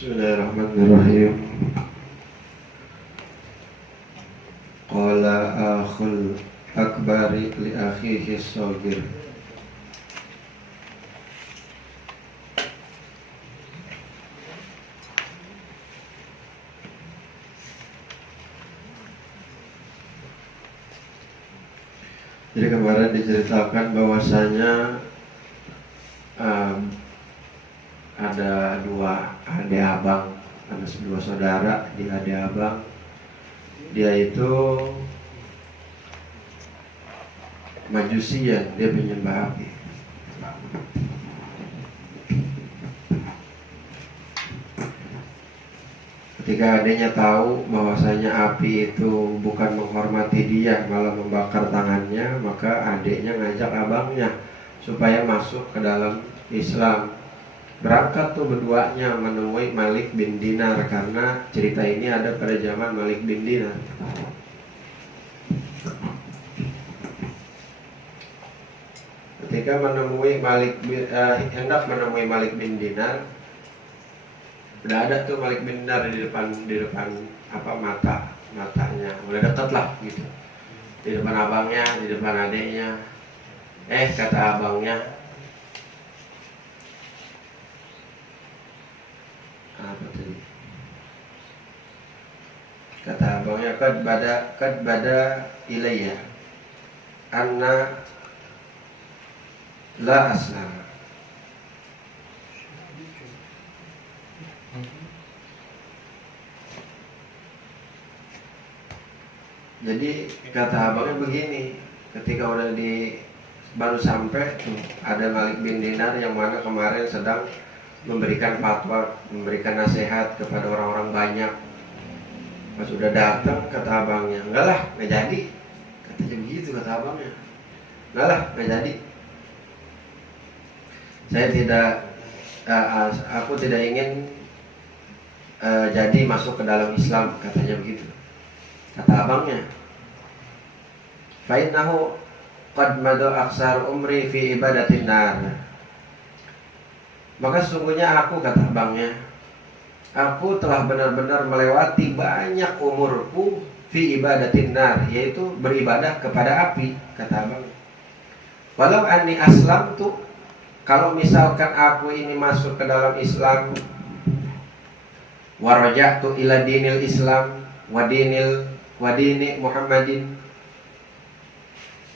Bismillahirrahmanirrahim. Qala akhul akbari li akhihi shagir. Jadi kemarin diceritakan bahwasanya ada dua adik abang, ada dua saudara di adik abang. Dia itu majusi, ya, dia penyembah api. Ketika adiknya tahu bahwasanya api itu bukan menghormati dia, malah membakar tangannya, maka adiknya ngajak abangnya supaya masuk ke dalam Islam. Berangkat tuh berduanya menemui Malik bin Dinar, karena cerita ini ada pada zaman Malik bin Dinar. Ketika hendak menemui Malik bin Dinar, udah ada tuh Malik bin Dinar di depan matanya, udah deket lah gitu, di depan abangnya, di depan adiknya. Kata abangnya, apa tadi? Kata abangnya, kad bada ilayya anna la aslam. Jadi kata abangnya begini, ketika udah baru sampai tuh ada Malik bin Dinar yang mana kemarin sedang memberikan fatwa, memberikan nasihat kepada orang-orang banyak. Pas udah datang, kata abangnya, enggak lah, enggak jadi. Katanya begitu kata abangnya. Enggak lah, enggak jadi. Aku tidak ingin jadi masuk ke dalam Islam, katanya begitu. Kata abangnya, fa innahu qad madu aksar umri fi ibadatin nar. Maka sesungguhnya aku, kata abangnya, aku telah benar-benar melewati banyak umurku fi ibadatin nar, yaitu beribadah kepada api, kata abang. Walau anni aslam tuh, kalau misalkan aku ini masuk ke dalam Islam, waraja'tu ila dinil Islam wa dini Muhammadin,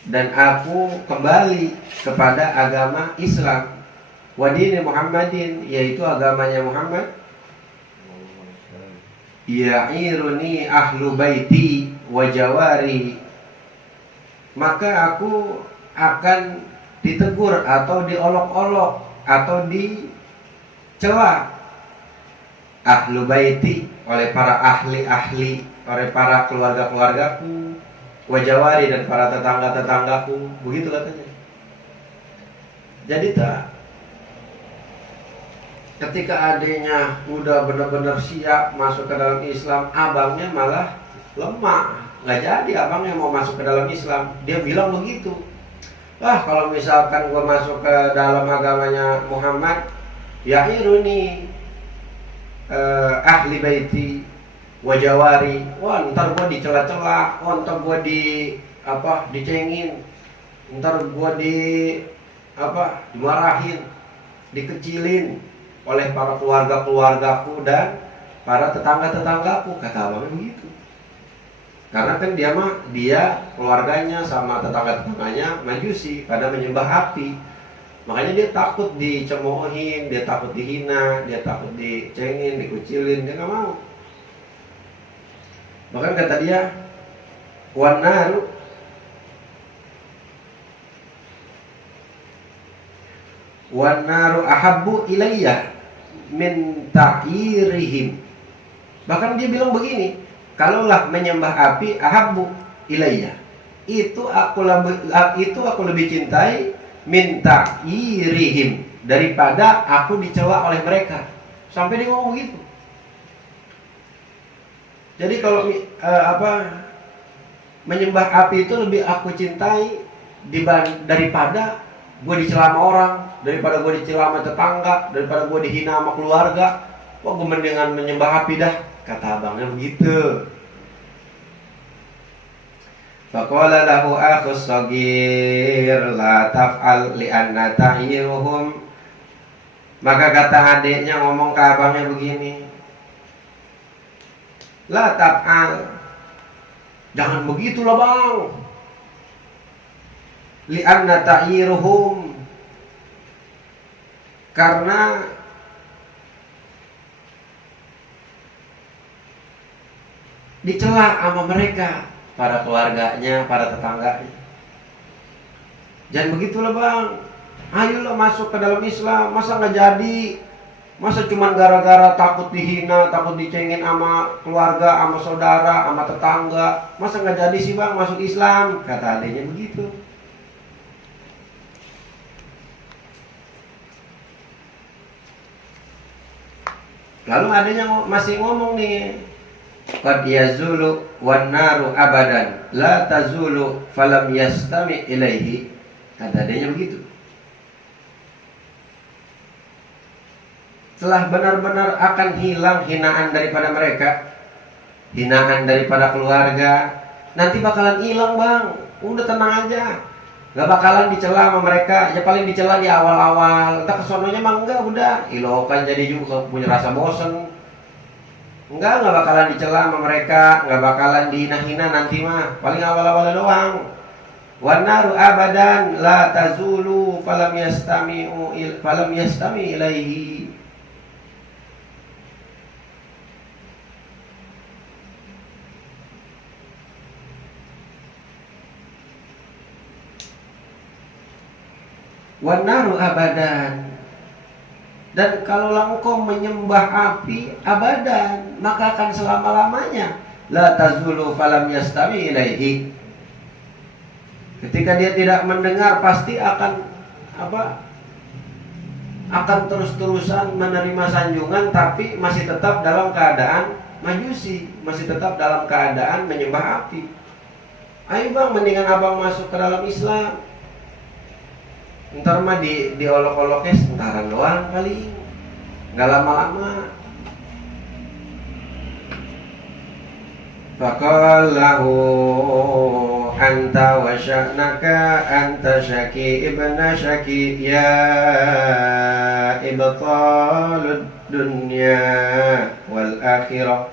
dan aku kembali kepada agama Islam, wa dini Muhammadin, yaitu agamanya Muhammad, ya'iruni ahlu baiti wa jawari, maka aku akan ditegur atau diolok-olok atau dicela ahlu baiti, oleh para ahli-ahli, oleh para keluarga-keluargaku, wajawari, dan para tetangga-tetanggaku, begitu katanya. Jadi ketika adiknya udah benar-benar siap masuk ke dalam Islam, abangnya malah lemah, nggak jadi abangnya mau masuk ke dalam Islam. Dia bilang begitu, kalau misalkan gue masuk ke dalam agamanya Muhammad, ya'iruni ahli baiti wajawari, ntar gue dicela-cela, ntar gue dicengin, ntar gue dimarahin, dikecilin oleh para keluarga-keluargaku dan para tetangga-tetanggaku, kata abangnya begitu. Karena kan dia keluarganya sama tetangga-tetangganya majusi, pada menyembah api. Makanya dia takut dicemoohin, dia takut dihina, dia takut dicengin, dikucilin, dia gak mau. Bahkan kata dia, wan naru ahabbu ilayya min ta'irihim. Bahkan dia bilang begini, kalaulah menyembah api, ahabbu ilayya, itu aku lebih cintai min ta'irihim, daripada aku dicela oleh mereka. Sampai dia ngomong gitu. Jadi kalau menyembah api itu lebih aku cintai daripada gue dicela sama orang, daripada gue dicela sama tetangga, daripada gue dihina sama keluarga. Wah, gue mendingan menyembah api dah, kata abangnya begitu. Faqala lahu akhus shagir la taf'al li'anna ta'iruhum. Maka kata adiknya ngomong ke abangnya begini, la taf'al, jangan begitulah bang, li'anna ta'iruhum, karena dicela sama mereka, para keluarganya, para tetangganya. Jangan begitulah bang, ayolah masuk ke dalam Islam. Masa nggak jadi? Masa cuma gara-gara takut dihina, takut dicengin sama keluarga, sama saudara, sama tetangga, masa nggak jadi sih bang masuk Islam? Kata adiknya begitu. Lalu adiknya masih ngomong nih, qad yazulu wan naru abadan la tazulu falam yastami ilaihi. Kata adanya begitu. Telah benar-benar akan hilang hinaan daripada mereka, hinaan daripada keluarga. Nanti bakalan hilang bang, udah tenang aja, gak bakalan dicela sama mereka. Ya paling dicela di awal-awal, entah kesononya mah enggak, udah ilokan jadi juga punya rasa bosen. Enggak bakalan dicela sama mereka, enggak bakalan dihina-hina nanti mah, paling awal-awal doang. Wan naru abadan la tazulu falam yastami ilaihi. Wan naru abadan, dan kalaulah engkau menyembah api abadan, maka akan selama-lamanya. La tazulu falam yastami ilaihi. Ketika dia tidak mendengar, pasti akan akan terus-terusan menerima sanjungan, tapi masih tetap dalam keadaan majusi, masih tetap dalam keadaan menyembah api. Ayo bang, mendingan abang masuk ke dalam Islam. Ntar mah diolok-oloknya sentaran doang kali, nggak lama-lama. Faqallahu anta wa sya'naka anta syaki ibna syaki ya ibtalud dunya wal akhirah.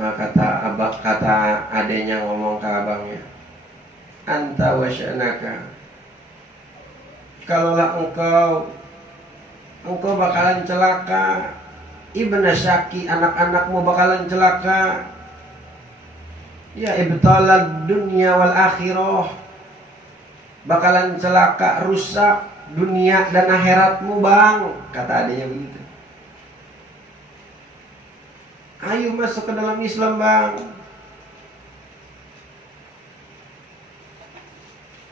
Maka kata adenya ngomong ke abangnya, anta wa sya'naka, kalaulah engkau bakalan celaka, ibna syaki, anak-anakmu bakalan celaka, ya ibtalad dunya wal akhirah, bakalan celaka, rusak dunia dan akhiratmu bang, kata adanya begitu. Ayo masuk ke dalam Islam bang.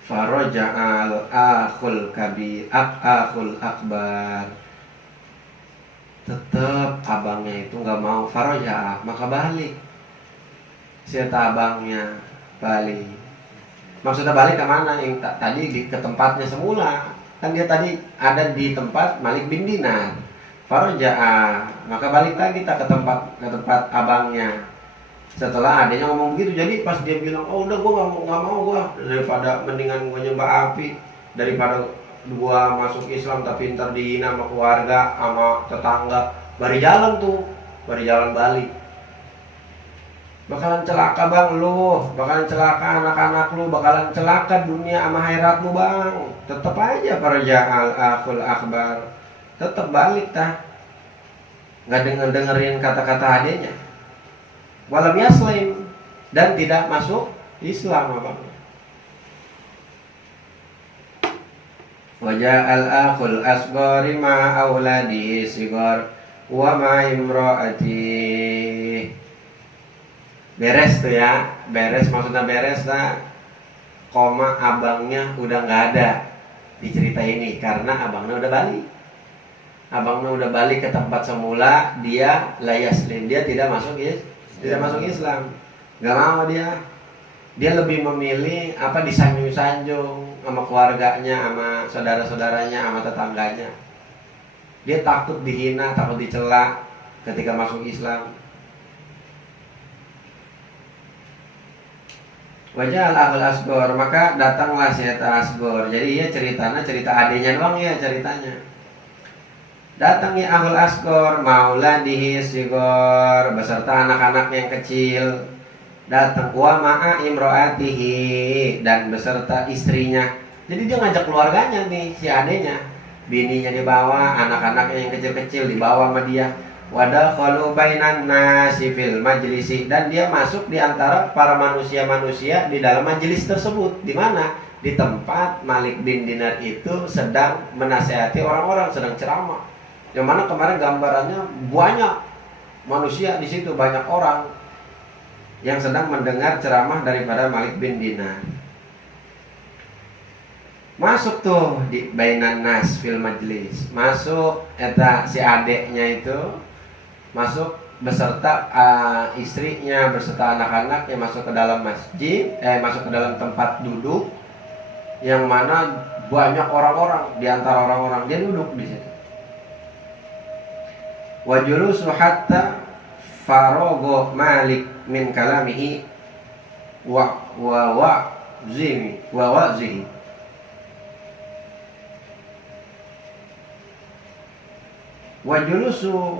Faraja'al akhul kabir akhul akbar. Tetap abangnya itu nggak mau. Faraja'a, maka balik. Siapa abangnya balik. Maksudnya balik ke mana? Yang tadi ke tempatnya semula. Kan dia tadi ada di tempat Malik bin Dinar. Faraja'a, maka balik lagi ke tempat abangnya. Setelah adanya ngomong begitu, jadi pas dia bilang, oh udah gue nggak mau gue, daripada mendingan gue nyembah api daripada gue masuk Islam tapi ntar dihina sama keluarga, sama tetangga, bari jalan balik. Bakalan celaka bang lu, bakalan celaka anak-anak lu, bakalan celaka dunia sama akhiratmu bang. Tetep aja faraja'al akhul akbar, tetep balik tah, nggak dengerin kata-kata adanya. Walam yaslim, dan tidak masuk Islam abangnya. Waja'al akhul asghari ma auladihi sigar wa ma imraati. Beres tuh ya, beres maksudnya beres lah. Koma abangnya udah nggak ada di cerita ini karena abangnya udah balik. Abangnya udah balik ke tempat semula, dia la yaslim, dia tidak masuk Islam, nggak mau dia lebih memilih disanjung-sanjung sama keluarganya, sama saudara-saudaranya, sama tetangganya. Dia takut dihina, takut dicela ketika masuk Islam. Wajah al asgor, maka datanglah si eta asgor. Jadi ya cerita adenya doang ya ceritanya. Datang ya ahul asgor, mauladihi sigor, beserta anak-anak yang kecil. Datang wa ma'a imro'atihi, dan beserta istrinya. Jadi dia ngajak keluarganya nih, si adenya. Bininya dibawa, anak-anaknya yang kecil-kecil dibawa sama dia. Wadakhalu bainan nasi fil majlisi, dan dia masuk di antara para manusia-manusia di dalam majelis tersebut. Di mana? Di tempat Malik bin Dinar itu sedang menasihati orang-orang, sedang ceramah. Yang mana kemarin gambarannya banyak manusia di situ, banyak orang yang sedang mendengar ceramah daripada Malik bin Dinar. Masuk tuh di bainan nas fil majlis. Masuk eta si adeknya itu masuk beserta istrinya, beserta anak-anaknya masuk ke dalam masjid, masuk ke dalam tempat duduk yang mana banyak orang-orang. Di antara orang-orang dia duduk di situ. Wa julusu hatta farogo Malik min kalamihi wa zihi. Wa julusu,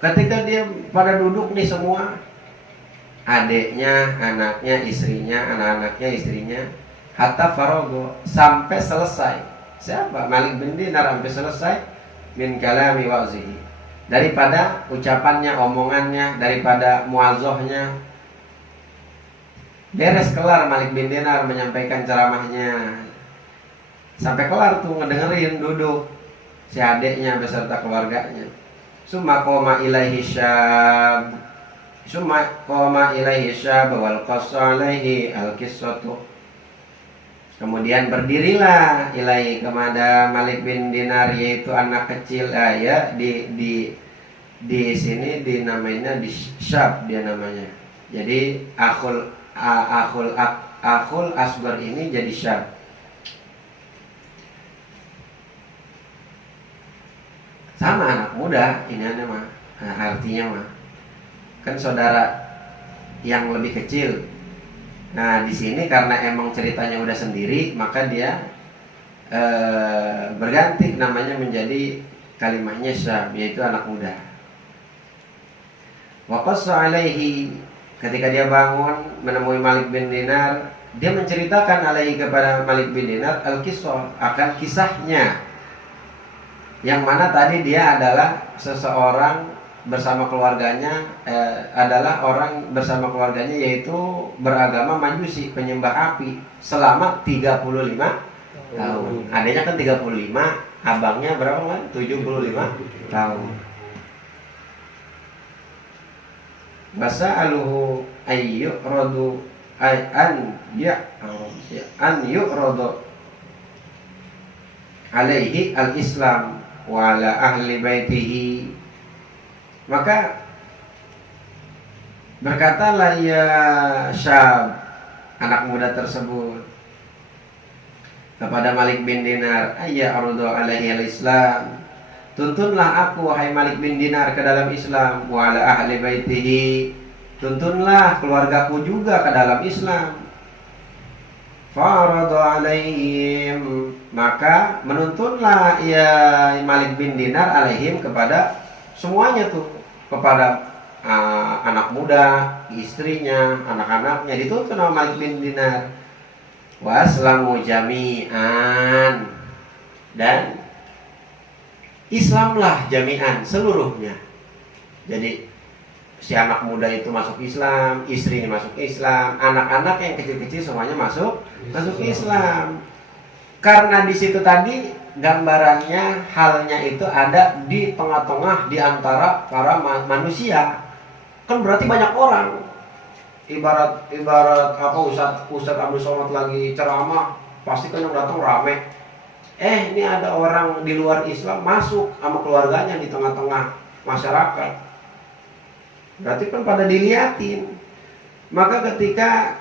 ketika dia pada duduk nih semua, adiknya, anaknya, istrinya, anak-anaknya, istrinya, hatta farogo, sampai selesai. Siapa? Malik bin Dinar sampai selesai min kalami wa'zihi, daripada ucapannya, omongannya, daripada muazohnya. Beres kelar Malik bin Dinar menyampaikan ceramahnya, sampai kelar tuh ngedengerin, duduk si adiknya beserta keluarganya. Summa qoma ilaihi syab wal qassa alaihi al-qissatu. Kemudian berdirilah ilaihi kepada Malik bin Dinar, yaitu anak kecil. Ya di sini dinamainya di syab dia namanya. Jadi akhul asghar ini jadi syab. Sama anak muda ini ada mah, artinya mah kan saudara yang lebih kecil. Nah di sini karena emang ceritanya udah sendiri, maka dia berganti namanya menjadi kalimatnya syab, yaitu anak muda. Wa qassa alaihi, ketika dia bangun menemui Malik bin Dinar, dia menceritakan alaihi kepada Malik bin Dinar al-qissah, akan kisahnya. Yang mana tadi dia adalah seseorang bersama keluarganya, adalah orang bersama keluarganya, yaitu beragama Majusi, penyembah api, selama 35 tahun. Adanya kan 35, abangnya berapa kan? 75 tahun. Basa'aluhu ayyuradu an yu'radu alaihi al-islam wa ala ahli baitihi. Maka berkatalah ya syab, anak muda tersebut, kepada Malik bin Dinar, ayya ardu alaihi al-islam, tuntunlah aku wahai Malik bin Dinar ke dalam Islam, wa ala ahli baitihi, tuntunlah keluargaku juga ke dalam Islam. Faradu alaihim, maka menuntunlah ya Malik bin Dinar alaihim kepada semuanya tuh, kepada anak muda, istrinya, anak-anaknya, dituntun sama Malik bin Dinar. Waslamu jami'an, dan Islamlah jami'an, seluruhnya. Jadi si anak muda itu masuk Islam, istrinya masuk Islam, anak-anak yang kecil-kecil semuanya masuk Islam. Karena di situ tadi gambarannya, halnya itu ada di tengah-tengah di antara para manusia. Kan berarti banyak orang. Ibarat apa, Ustaz Abdul Somad lagi ceramah, pasti kan yang datang rame. Ini ada orang di luar Islam masuk sama keluarganya di tengah-tengah masyarakat. Berarti kan pada diliatin. Maka ketika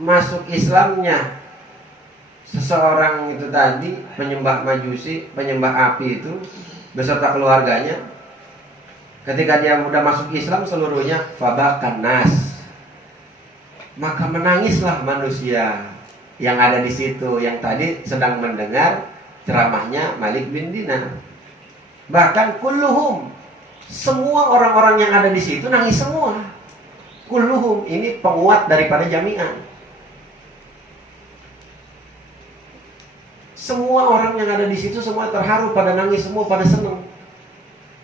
masuk Islamnya seseorang itu tadi penyembah majusi, penyembah api itu beserta keluarganya, ketika dia udah masuk Islam seluruhnya, fabakan nas, maka menangislah manusia yang ada di situ, yang tadi sedang mendengar ceramahnya Malik bin Dinar. Bahkan kulluhum, semua orang-orang yang ada di situ nangis semua. Kulluhum ini penguat daripada jami'an. Semua orang yang ada di situ semua terharu, pada nangis semua, pada senang.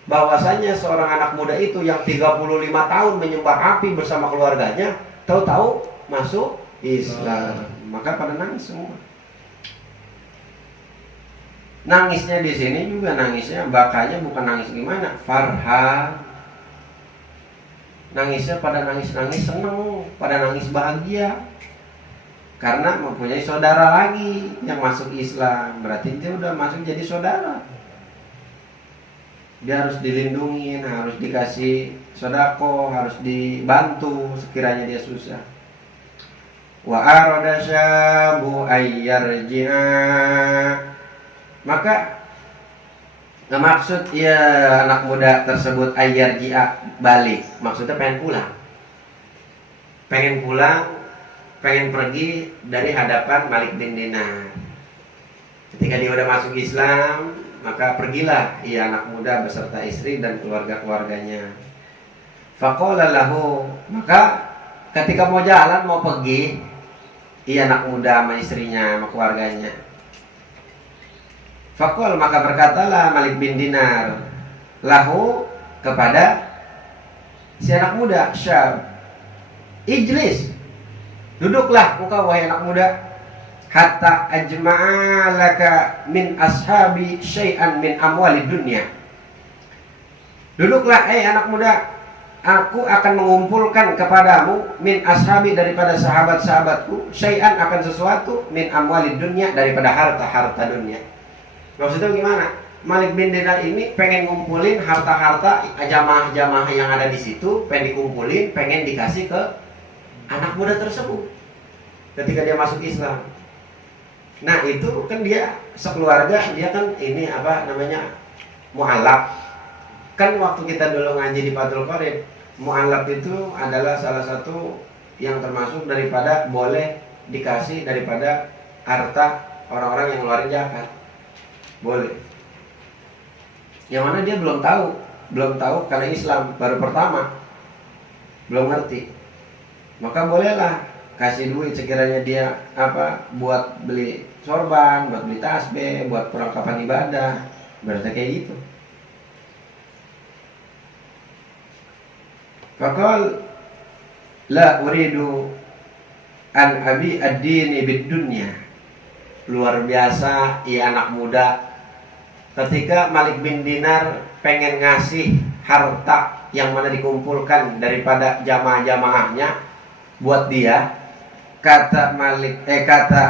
Bahwasanya seorang anak muda itu yang 35 tahun menyembah api bersama keluarganya, tahu-tahu masuk Islam. Maka pada nangis semua. Nangisnya di sini juga nangisnya, bakanya bukan nangis gimana, farha. Nangisnya pada nangis-nangis seneng, pada nangis bahagia. Karena mempunyai saudara lagi yang masuk Islam. Berarti dia udah masuk jadi saudara. Dia harus dilindungi, harus dikasih sodako, harus dibantu sekiranya dia susah. Wa arada syabu ayyarji'a, maka maksud ya anak muda tersebut ayyarji'a, balik. Maksudnya pengen pulang. Pengen pergi dari hadapan Malik bin Dinar. Ketika dia udah masuk Islam, maka pergilah ia anak muda beserta istri dan keluarga-keluarganya. Faqala lahu, maka ketika mau jalan, mau pergi, ia anak muda sama istrinya, sama keluarganya. Faqal, maka berkatalah Malik bin Dinar lahu, kepada si anak muda, syab, ijlis, duduklah engkau wahai anak muda, hatta ajma'a laka min ashabi syai'an min amwali dunya. Duduklah anak muda, aku akan mengumpulkan kepadamu min ashabi, daripada sahabat-sahabatku, syai'an, akan sesuatu, min amwali dunya, daripada harta-harta dunia. Maksudnya gimana? Malik bin Dinar ini pengen ngumpulin harta-harta jamaah-jamaah yang ada di situ, pengen dikumpulin, pengen dikasih ke anak muda tersebut ketika dia masuk Islam. Nah itu kan dia sekeluarga, dia kan ini apa namanya, mu'allaf. Kan waktu kita dulu ngaji di Fathul Qorib, mu'allaf itu adalah salah satu yang termasuk daripada boleh dikasih daripada harta orang-orang yang ngeluarin zakat. Boleh. Yang mana dia belum tahu karena Islam baru pertama, belum ngerti. Maka bolehlah kasih duit sekiranya dia apa, buat beli sorban, buat beli tasbih, buat perlengkapan ibadah. Berarti kayak gitu. Faqal la uridu an abi ad-dini bid dunya. Luar biasa ia anak muda ketika Malik bin Dinar pengen ngasih harta yang mana dikumpulkan daripada jamaah-jamaahnya buat dia. Kata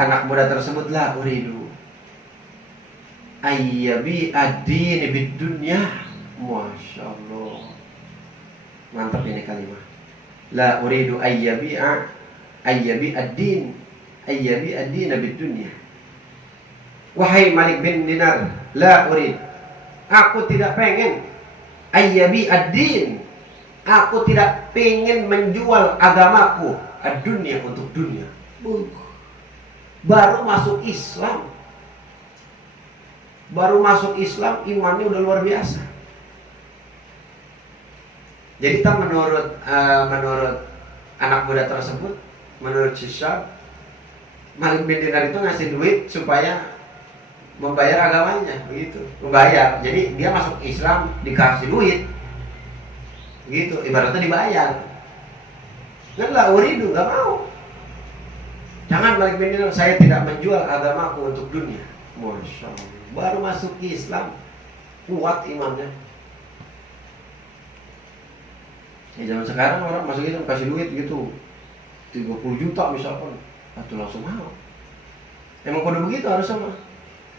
anak muda tersebut, la uridu ayyabi ad-dini bid dunya. Masya Allah, mantap ini kalimat. La uridu ayyabi ad-din bid dunya. Wahai Malik bin Dinar, la urid, aku tidak pengen ayyabi ad-din, aku tidak pengen menjual agamaku ad-dunya untuk dunia. Baru masuk Islam, imannya udah luar biasa. Jadi menurut anak muda tersebut, menurut Syishab, Malik bin Dinar itu ngasih duit supaya membayar agamanya, begitu. Membayar. Jadi dia masuk Islam dikasih duit, gitu. Ibaratnya dibayar. Kan la uridu, gak mau. Jangan Malik bin Dinar, saya tidak menjual agamaku untuk dunia. Masya Allah. Baru masuk Islam, kuat imannya. Ya zaman sekarang orang masuk Islam kasih duit gitu 30 juta misalkan, atau langsung mau. Emang kode begitu harus sama.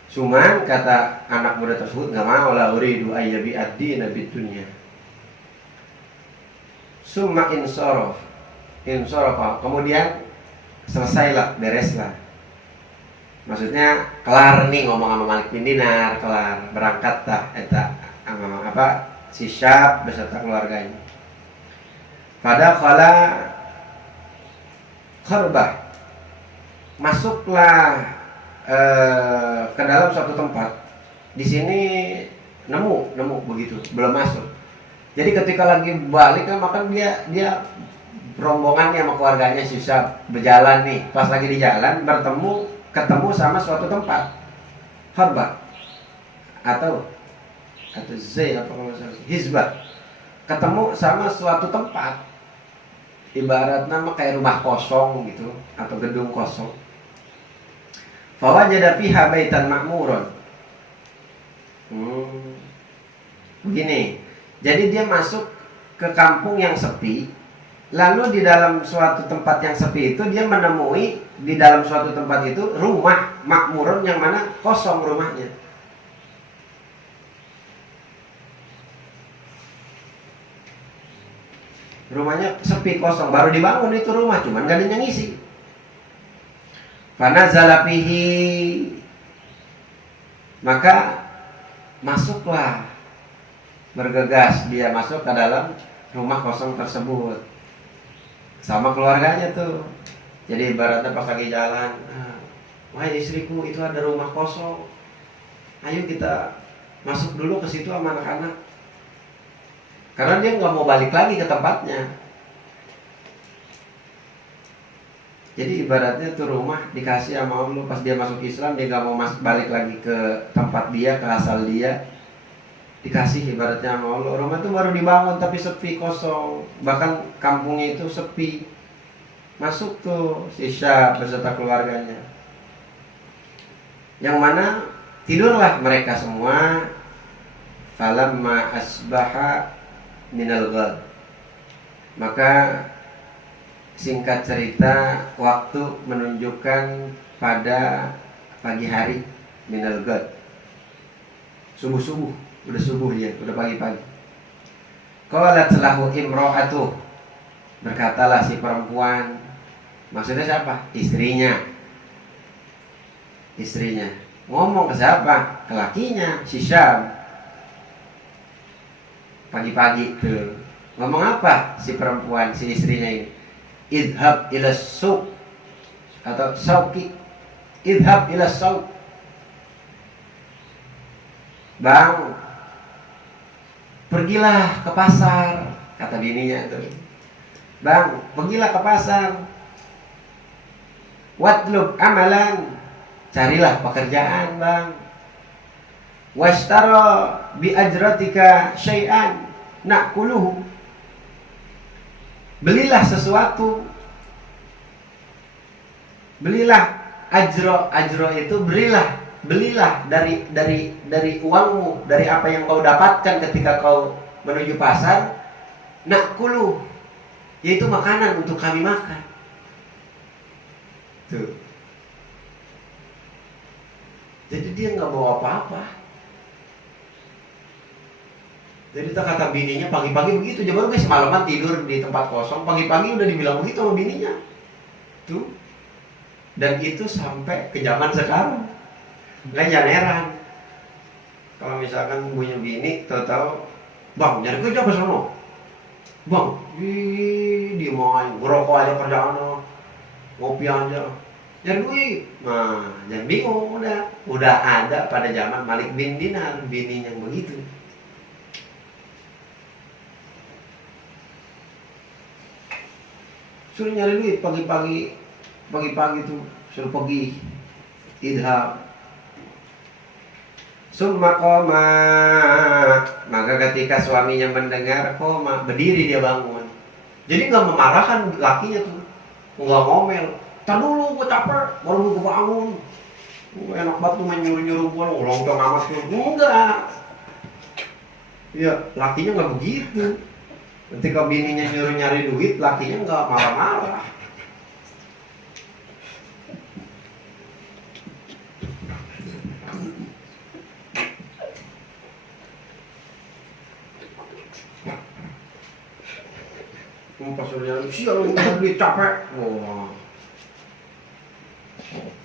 Cuman kata anak muda tersebut, gak mau, la uridu ayyabi ad-dina bid dunya. Summa insarafa, kemudian selesailah, bereslah. Maksudnya kelar nih ngomong sama Malik bin Dinar, kelar berangkat tah eta apa si Syab beserta keluarganya. Pada kala Kharbah, masuklah ke dalam suatu tempat. Di sini nemu begitu, belum masuk. Jadi ketika lagi balik kan makan dia rombongannya sama keluarganya si Syab berjalan nih. Pas lagi di jalan ketemu sama suatu tempat Kharbah atau Z apa kalau salah Hizbah, ketemu sama suatu tempat ibarat nama kayak rumah kosong gitu atau gedung kosong. Fawajada fiha baitan ma'muron. Begini, jadi dia masuk ke kampung yang sepi. Lalu di dalam suatu tempat yang sepi itu dia menemui di dalam suatu tempat itu rumah makmurun yang mana kosong rumahnya. Rumahnya sepi kosong, baru dibangun itu rumah, cuman gak ada yang ngisi. Fanazala fihi, maka masuklah, bergegas dia masuk ke dalam rumah kosong tersebut sama keluarganya tuh. Jadi ibaratnya pas lagi jalan, wahai istriku itu ada rumah kosong, ayo kita masuk dulu ke situ sama anak-anak. Karena dia nggak mau balik lagi ke tempatnya. Jadi ibaratnya tuh rumah dikasih sama Allah, pas dia masuk Islam dia nggak mau balik lagi ke tempat dia, ke asal dia. Dikasih ibaratnya sama Allah. Rumah itu baru dibangun tapi sepi, kosong. Bahkan kampungnya itu sepi. Masuk tuh si Syab beserta keluarganya. Yang mana tidurlah mereka semua. Falamma asbaha minal ghad. Maka singkat cerita waktu menunjukkan pada pagi hari minal ghad. Subuh-subuh, udah subuh ya, udah pagi-pagi. Qalat lahu imra'atuh, berkatalah si perempuan, maksudnya siapa? Istrinya. Ngomong ke siapa? Ke lakinya, si Syam. Pagi-pagi tuh. Ngomong apa si perempuan, si istrinya ini? Idhab ila suq atau sauki. Idhab ila suq. Bang, pergilah ke pasar, kata bininya itu. Bang, pergilah ke pasar. Watlub amalan, carilah pekerjaan, bang. Washtara bi ajratika syai'an na'kuluhu. Belilah sesuatu. Belilah ajro itu belilah dari uangmu, dari apa yang kau dapatkan ketika kau menuju pasar. Na'kuluhu, yaitu makanan untuk kami makan. Tuh. Jadi dia nggak bawa apa-apa. Jadi kata bininya pagi-pagi begitu. Coba guys, semalaman tidur di tempat kosong, pagi-pagi udah dibilang begitu sama bininya. Tuh. Dan itu sampai ke zaman sekarang. Nggak jangan heran. Kalau misalkan punya bini, tahu-tahu, bang, nyari kerja ke sana. Bang, dia mau ngerokok aja kerjaan, ngopi aja, nyari duit. Nah, jangan bingung, udah ada pada zaman Malik bin Dinar, bini yang begitu. Suruh nyari duit pagi-pagi tuh, suruh pergi idhab. Summa qoma, maka ketika suaminya mendengar, qoma, berdiri dia bangun. Jadi nggak memarahkan lakinya tuh, nggak ngomel. Tar dulu, gue capek, baru gue bangun. Enak banget tuh main nyuruh-nyuruh gue, lontong amat tuh. Enggak. Ya, lakinya nggak begitu. Ketika bininya nyuruh nyari duit, lakinya nggak marah-marah. Pas udah nyari, sial lu duit capek. Wah.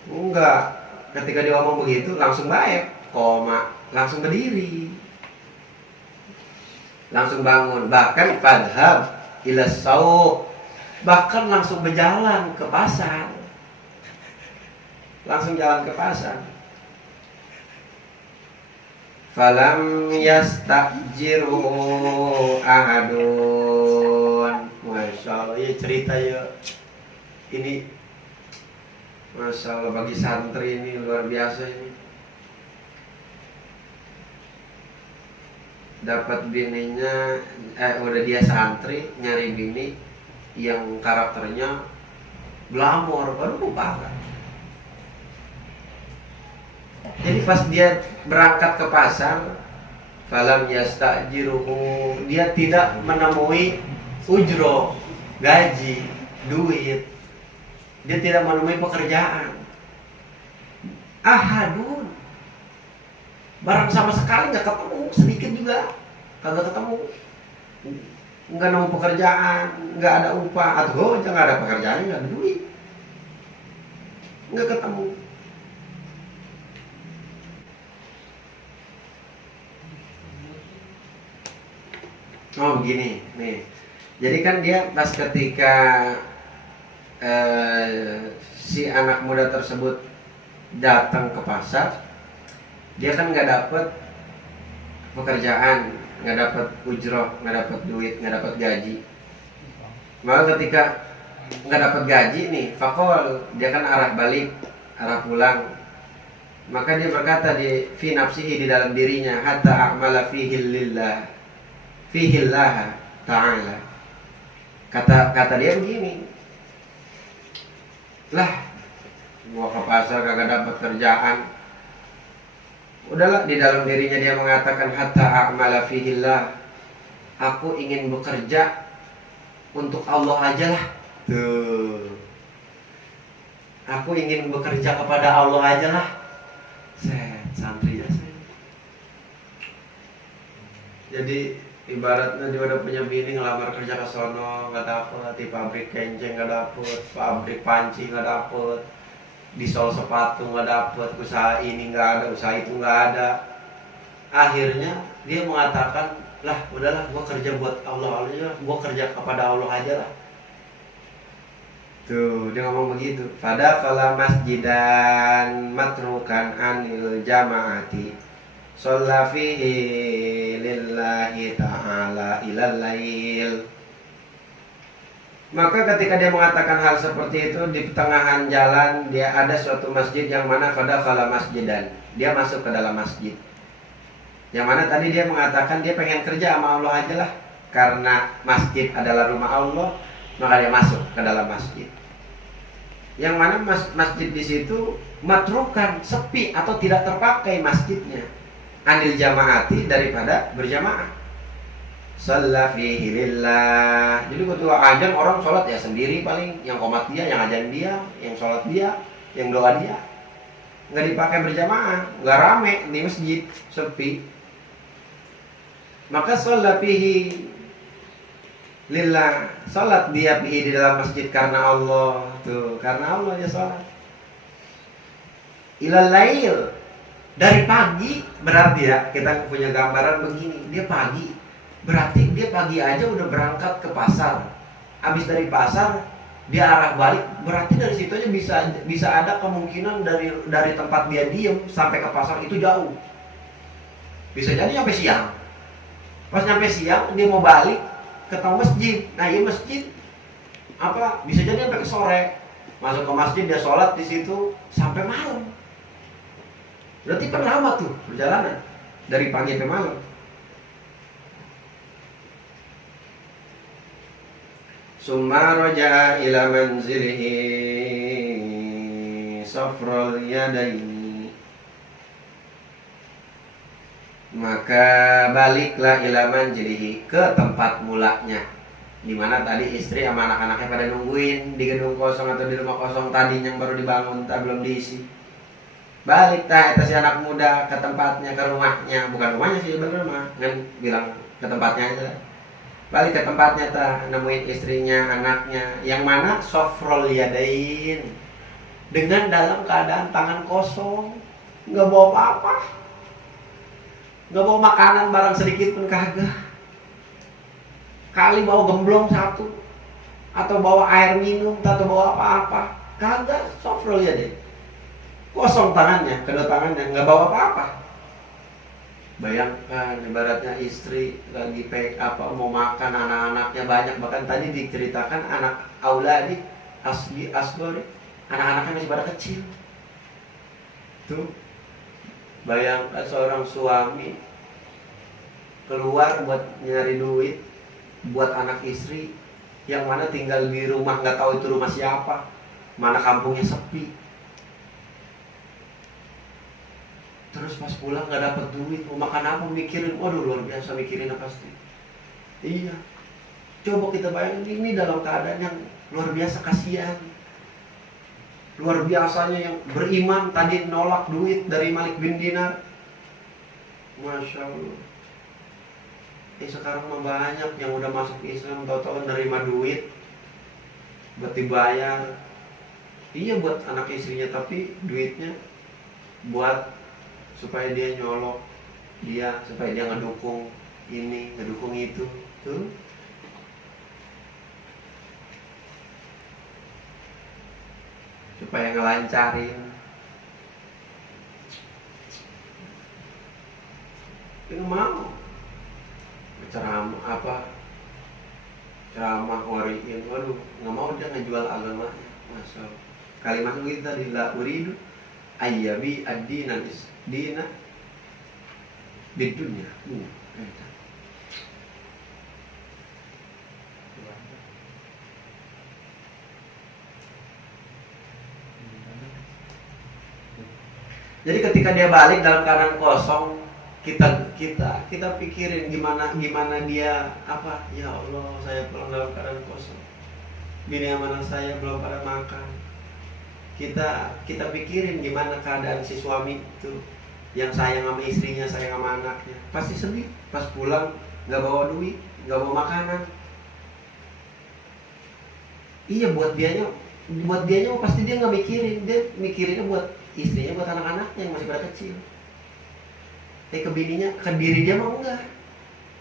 Enggak. ketika dia ngomong begitu langsung baik, koma, langsung berdiri, langsung bangun, bahkan fadhab ila sauq, bahkan langsung berjalan ke pasar, langsung jalan ke pasar. Falam yastajiru ahadun. Masya Allah, ya cerita ya ini, Masya Allah, bagi santri ini luar biasa ini. Dapat bininya, udah dia santri, nyari bini yang karakternya glamor, baru lupa. Jadi pas dia berangkat ke pasar, falam yastajiruhu, dia tidak menemui ujro, gaji, duit. Dia tidak menemui pekerjaan. Ahadun, barang sama sekali nggak ketemu, sedikit juga kagak ketemu. Nggak nemu pekerjaan, nggak ada upah, atau nggak ada pekerjaan, nggak ada duit, nggak ketemu. Oh begini nih, jadi kan dia pas ketika si anak muda tersebut datang ke pasar, dia kan nggak dapet pekerjaan, nggak dapet ujroh, nggak dapet duit, nggak dapet gaji. Maka ketika nggak dapet gaji nih, fakol, dia kan arah balik, arah pulang. Maka dia berkata di fi nafsihi, di dalam dirinya, hatta a'mala fihi lillah, fihillah ta'ala. Kata dia begini, lah gua ke pasar kagak dapat kerjaan. Udahlah, di dalam dirinya dia mengatakan hatta a'mala fihillah, aku ingin bekerja untuk Allah aja lah. Tuh, aku ingin bekerja kepada Allah aja lah. Santri ya saya. Jadi ibaratnya dia udah punya bini, ngelamar kerja ke sono nggak dapet, di pabrik kenceng nggak dapet, pabrik panci nggak dapet, di sol sepatu nggak dapet, usaha ini nggak ada, usaha itu nggak ada. Akhirnya dia mengatakan, lah udahlah, gua kerja buat Allah aja, gua kerja kepada Allah aja lah. Tuh dia ngomong begitu. Pada kala masjidan matrukan anil jamaati, shalla fihi lillahi ta'ala ilal lail. Maka ketika dia mengatakan hal seperti itu, di pertengahan jalan dia ada suatu masjid yang mana pada kala masjidan, dia masuk ke dalam masjid. Yang mana tadi dia mengatakan dia pengen kerja sama Allah aja lah, karena masjid adalah rumah Allah, maka dia masuk ke dalam masjid. Yang mana masjid di situ matrukan, sepi atau tidak terpakai masjidnya, anil jamaati, daripada berjamaah. Shalla fihi lillah. Jadi ketika azan orang sholat ya sendiri, paling yang qomat dia, yang azan dia, yang sholat dia, yang doa dia, nggak dipakai berjamaah, nggak rame di masjid, sepi. Maka shalla fihi lillah, sholat dia di dalam masjid karena Allah. Tuh, karena Allah dia sholat. Ilal lail, dari pagi, berarti ya kita punya gambaran begini, dia pagi, berarti dia pagi aja udah berangkat ke pasar. Habis dari pasar dia arah balik, berarti dari situ aja bisa ada kemungkinan dari tempat dia diem sampai ke pasar itu jauh. Bisa jadi sampai siang. Pas nyampe siang dia mau balik ketemu masjid. Nah, iya masjid apa bisa jadi sampai ke sore. Masuk ke masjid, dia sholat di situ sampai malam. Berarti kan lama tuh perjalanan dari pagi sampai malam. Summa raja'a ila manzilihi safral yadaini. Maka baliklah ila manzilihi, ke tempat mulanya, dimana tadi istri sama anak-anaknya pada nungguin di gedung kosong atau di rumah kosong tadi yang baru dibangun, tak belum diisi. Balik eta si anak muda ke tempatnya, ke rumahnya, bukan rumahnya sih, bener rumah kan, bilang ke tempatnya aja. Balik ke tempatnya, nemuin istrinya, anaknya, yang mana sofrol yadain, dengan dalam keadaan tangan kosong, nggak bawa apa-apa, nggak bawa makanan barang sedikit pun kagak. Kali bawa gemblong satu, atau bawa air minum, atau bawa apa-apa, kagak. Sofrol ya deh, kosong tangannya, kedua tangannya, nggak bawa apa-apa. Bayangkan ibaratnya istri lagi mau makan, anak-anaknya banyak, bahkan tadi diceritakan anak auladi asgori, anak-anaknya masih pada kecil. Tuh, bayangkan seorang suami keluar buat nyari duit buat anak istri yang mana tinggal di rumah nggak tahu itu rumah siapa, mana kampungnya sepi. Terus pas pulang nggak dapat duit, mau makan apa mikirin, waduh luar biasa mikirin apa pasti. Iya, coba kita bayangin ini dalam keadaan yang luar biasa kasihan. Luar biasanya yang beriman tadi nolak duit dari Malik bin Dinar. Masya Allah. Sekarang mah banyak yang udah masuk Islam, tahu-tahu nerima duit buat dibayar. Iya buat anak istrinya, tapi duitnya buat supaya dia nyolok dia, supaya dia ngedukung ini, ngedukung itu. Tuh, supaya ngelancarin. Nggak mau ceramah ceramah wariin, waduh nggak mau dia ngejual agamanya. Masya Allah, kalimat itu tadi, la uridu ayyabi ad-dina dina di dunia. Jadi ketika dia balik dalam keadaan kosong, kita pikirin gimana dia apa, ya Allah saya pulang dalam keadaan kosong, bini sama anak saya belum pada makan. Kita pikirin gimana keadaan si suami itu yang sayang sama istrinya, sayang sama anaknya, pasti sedih. Pas pulang nggak bawa duit, nggak bawa makanan. Iya, buat dianya pasti dia nggak mikirin, dia mikirinnya buat istrinya, buat anak-anaknya yang masih pada kecil. Ke bininya, ke diri dia mah enggak.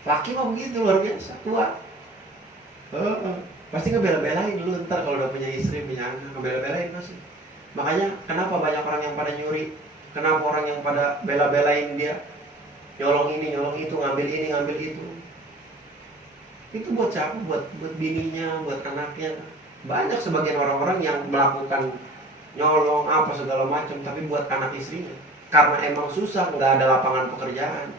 Laki mah begitu, luar biasa, tua. Pasti ngebela-belain lu ntar kalau udah punya istri, punya anak, ngebela-belain pasti. Makanya kenapa banyak orang yang pada nyuri, kenapa orang yang pada bela-belain dia, nyolong ini, nyolong itu, ngambil ini, ngambil itu. Itu buat siapa? Buat bininya, buat anaknya. Banyak sebagian orang-orang yang melakukan nyolong apa segala macam, tapi buat anak istrinya. Karena emang susah, nggak ada lapangan pekerjaan.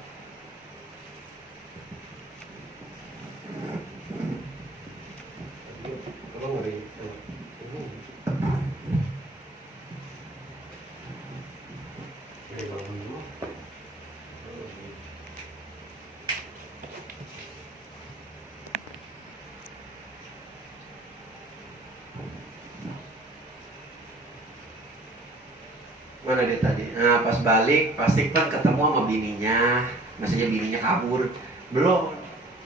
Mana dia tadi? Nah, pas balik pasti kan ketemu sama bininya. Maksudnya bininya kabur. Belum.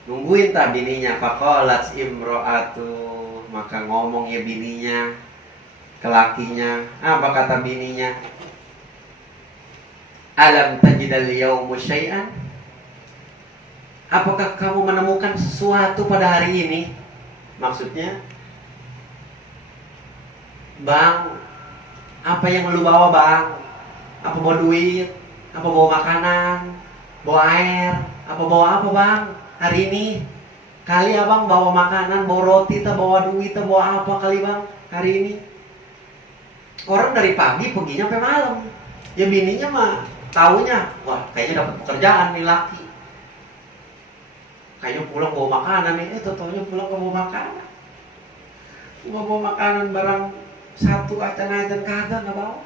Nungguin tak bininya. Faqalat imro'atu, maka ngomong ya bininya ke lakinya. Apa kata bininya? Alam tajidal yaumu syai'an? Apakah kamu menemukan sesuatu pada hari ini? Maksudnya, Bang, apa yang lu bawa bang? Apa bawa duit? Apa bawa makanan? Bawa air? Apa bawa apa bang? Hari ini kali abang bawa makanan, bawa roti, bawa duit, bawa apa kali bang? Hari ini orang dari pagi perginya sampai malam. Ya bininya mah taunya, wah kayaknya dapat pekerjaan nih laki. Kayaknya pulang bawa makanan nih, taunya pulang bawa makanan. Bawa makanan barang satu acan-acan kagak nggak bawa.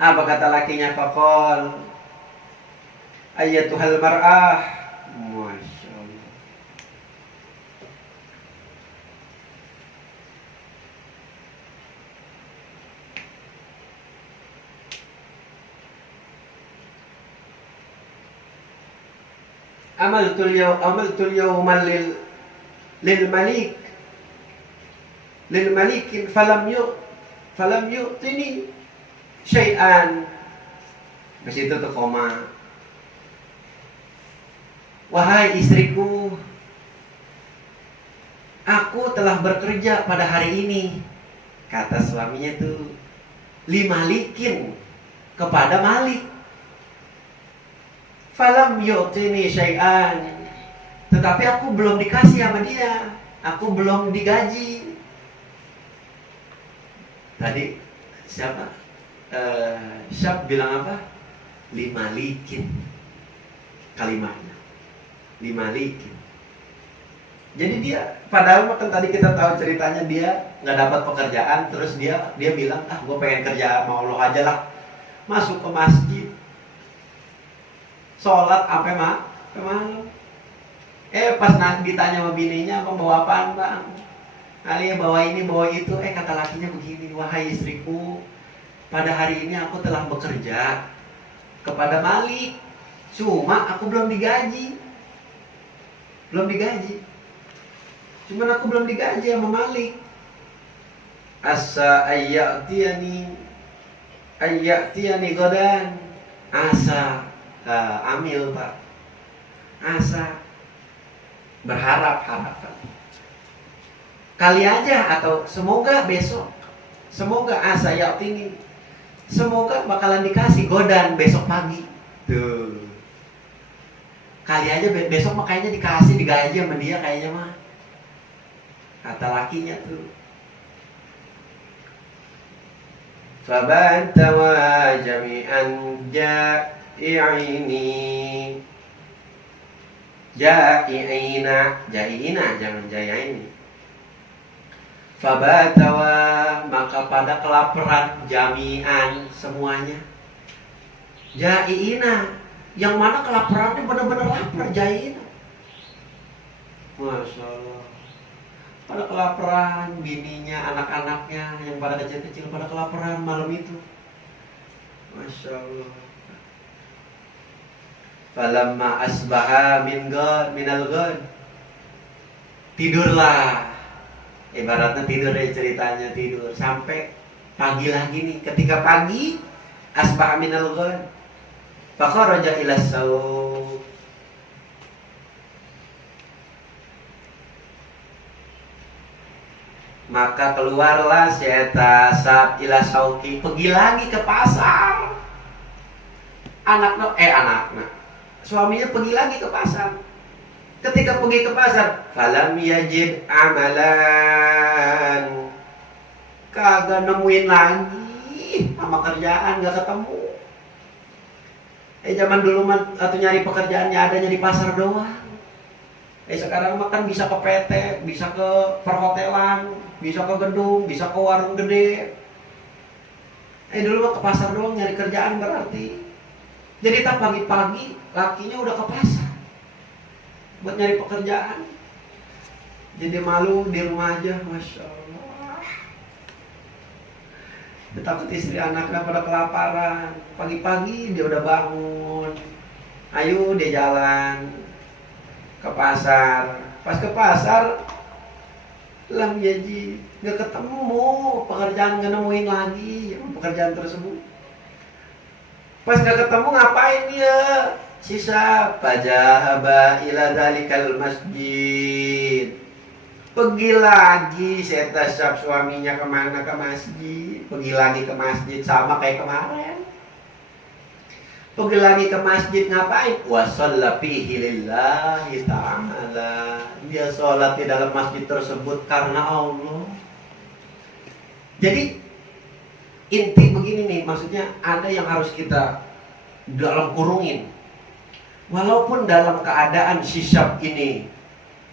Apa kata lakinya? Faqal ayyatuhal mar'ah. Masya Allah. Amaltul yawmal lil malik lil malikin falam yu'tini syai'an. Di situ tuh koma. Wahai istriku, aku telah bekerja pada hari ini, kata suaminya tuh, limalikin, kepada Malik. Falam yu'tini syai'an, tetapi aku belum dikasih sama dia, aku belum digaji. Tadi siapa? Syab bilang apa? Limalikin, kalimatnya limalikin. Jadi dia, padahal kan tadi kita tahu ceritanya dia nggak dapat pekerjaan, terus dia bilang, gue pengen kerja sama Allah aja lah. Masuk ke masjid, sholat sampai malam. Pas ditanya sama bininya, abang bawa apaan bang? Alia bawa ini bawa itu. Kata lakinya begini, wahai istriku, pada hari ini aku telah bekerja kepada Malik, cuma aku belum digaji. Cuman aku belum digaji sama Malik. Asa ayyatiyani godan. Asa, amil pak. Asa, berharap, harapan. Kali aja atau semoga besok. Semoga asa yatini. Semoga bakalan dikasih godan besok pagi. Tuh. Kali aja besok makanya dikasih, digaji sama dia kayaknya mah. Kata lakinya tuh. Fabantawa jami'an ja'iina, jangan ja'iini. Fabatawa, maka pada kelaparan jami'an semuanya. Ja'iina, yang mana kelaparannya benar-benar lapar, ja'iina. Masya Allah. Pada kelaparan, bininya, anak-anaknya yang pada kecil-kecil pada kelaparan malam itu. Masya Allah. Falamma asbaha minal ghad. Tidurlah. Ibaratnya tidur ya, ceritanya tidur sampai pagi lagi nih. Ketika pagi, asbaha minal ghad. Fakharaja ila sauq. Maka keluarlah si eta sab ila sauqi, pergi lagi ke pasar. Anaknya suaminya pergi lagi ke pasar. Ketika pergi ke pasar, falam yajid amalan, kagak nemuin lagi sama kerjaan, gak ketemu. Zaman dulu mah atau nyari pekerjaannya adanya di pasar doang. Sekarang mah kan bisa ke PT, bisa ke perhotelan, bisa ke gedung, bisa ke warung gede. Dulu mah ke pasar doang nyari kerjaan berarti. Jadi tak pagi-pagi lakinya udah ke pasar buat nyari pekerjaan. Jadi malu di rumah aja, Masya Allah. Takut istri anaknya pada kelaparan. Pagi-pagi dia udah bangun, ayo dia jalan ke pasar. Pas ke pasar, lam yaji, gak ketemu pekerjaan, gak nemuin lagi pekerjaan tersebut. Pas gak ketemu ngapain dia? Sisa fajahaba ila dalikal masjid. Pergi lagi setasab suaminya kemana? Ke masjid. Pergi lagi ke masjid sama kayak kemarin. Pergi lagi ke masjid ngapain? Wa shalla fihi lillahi ta'ala. Dia sholat di dalam masjid tersebut karena Allah. Jadi inti begini nih, maksudnya ada yang harus kita dalam kurungin. Walaupun dalam keadaan si Syab ini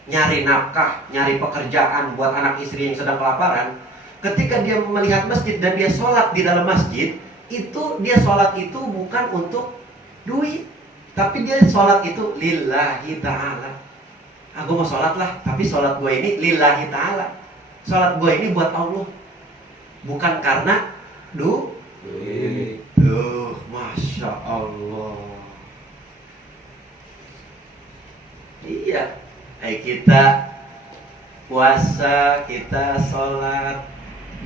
nyari nafkah, nyari pekerjaan buat anak istri yang sedang kelaparan, ketika dia melihat masjid dan dia sholat di dalam masjid, itu dia sholat itu bukan untuk duit, tapi dia sholat itu lillahi ta'ala. Aku mau sholat lah, tapi sholat gue ini lillahi ta'ala. Sholat gue ini buat Allah, bukan karena duit. Tuh, Masya Allah. Iya, kita puasa, kita sholat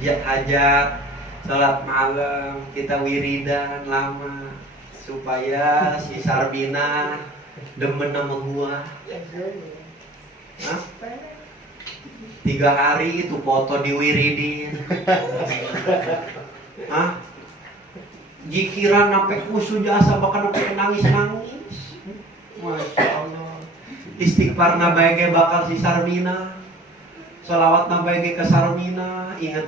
hajat, sholat malam, kita wiridan lama supaya si Sarbina demen sama gua. Hah? 3 hari itu foto diwiridin. Hah? Jikiran sampai khusyuk jasa, bahkan sampai nangis-nangis. Masya Allah. Istighfar nabaege bakal si Sarbina. Sholawat nabaege ke Sarbina. Ingat.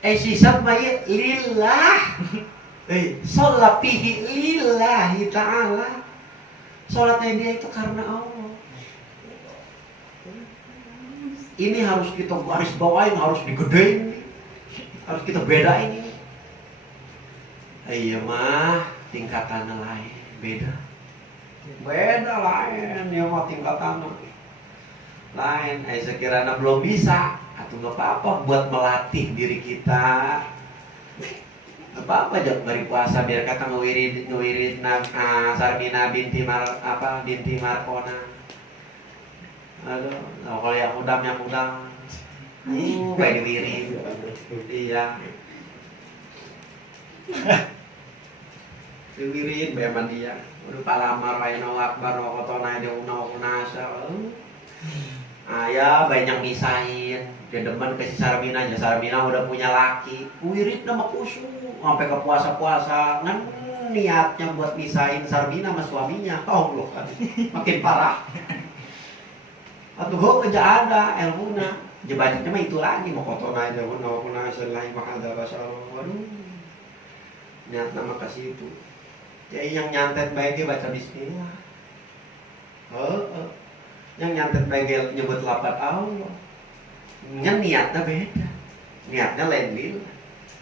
Sisat maya lillah. Sholat fihi lillahi ta'ala. Sholatnya dia itu karena Allah. Ini harus kita garis bawain, harus digedein, harus kita bedain ini. Iya mah tingkatannya lain, beda lain, ya mah tingkatannya lain. Sekiranya belum bisa, atau nggak apa-apa buat melatih diri kita. Apa-apa aja bari puasa biar kata ngewirid Sarbina binti Markona. Aduh, kalau yang udam kayak diwirid. Iya. Diwirid beman dia. Udah palamar wae no akbar no kotona dia uno kunasa. Ayah banyak misahin. Dia demen ke si Sarbina aja. Sarbina udah punya laki. Wirid nama khusyuk sampai ke puasa-puasa. Kan niatnya buat misahin Sarbina sama suaminya. Allah kan. Makin parah. Atau ho kerja ada ilmuna. Jebatiknya mah itu lagi mau kotona aja uno kunasa lain makada basallallahu. Waduh. Niat nama kasih itu. Jadi yang nyantet baiknya baca bismillah. Yang nyantet baiknya nyebut lafaz Allah. Yang niatnya beda. Niatnya lain lillah.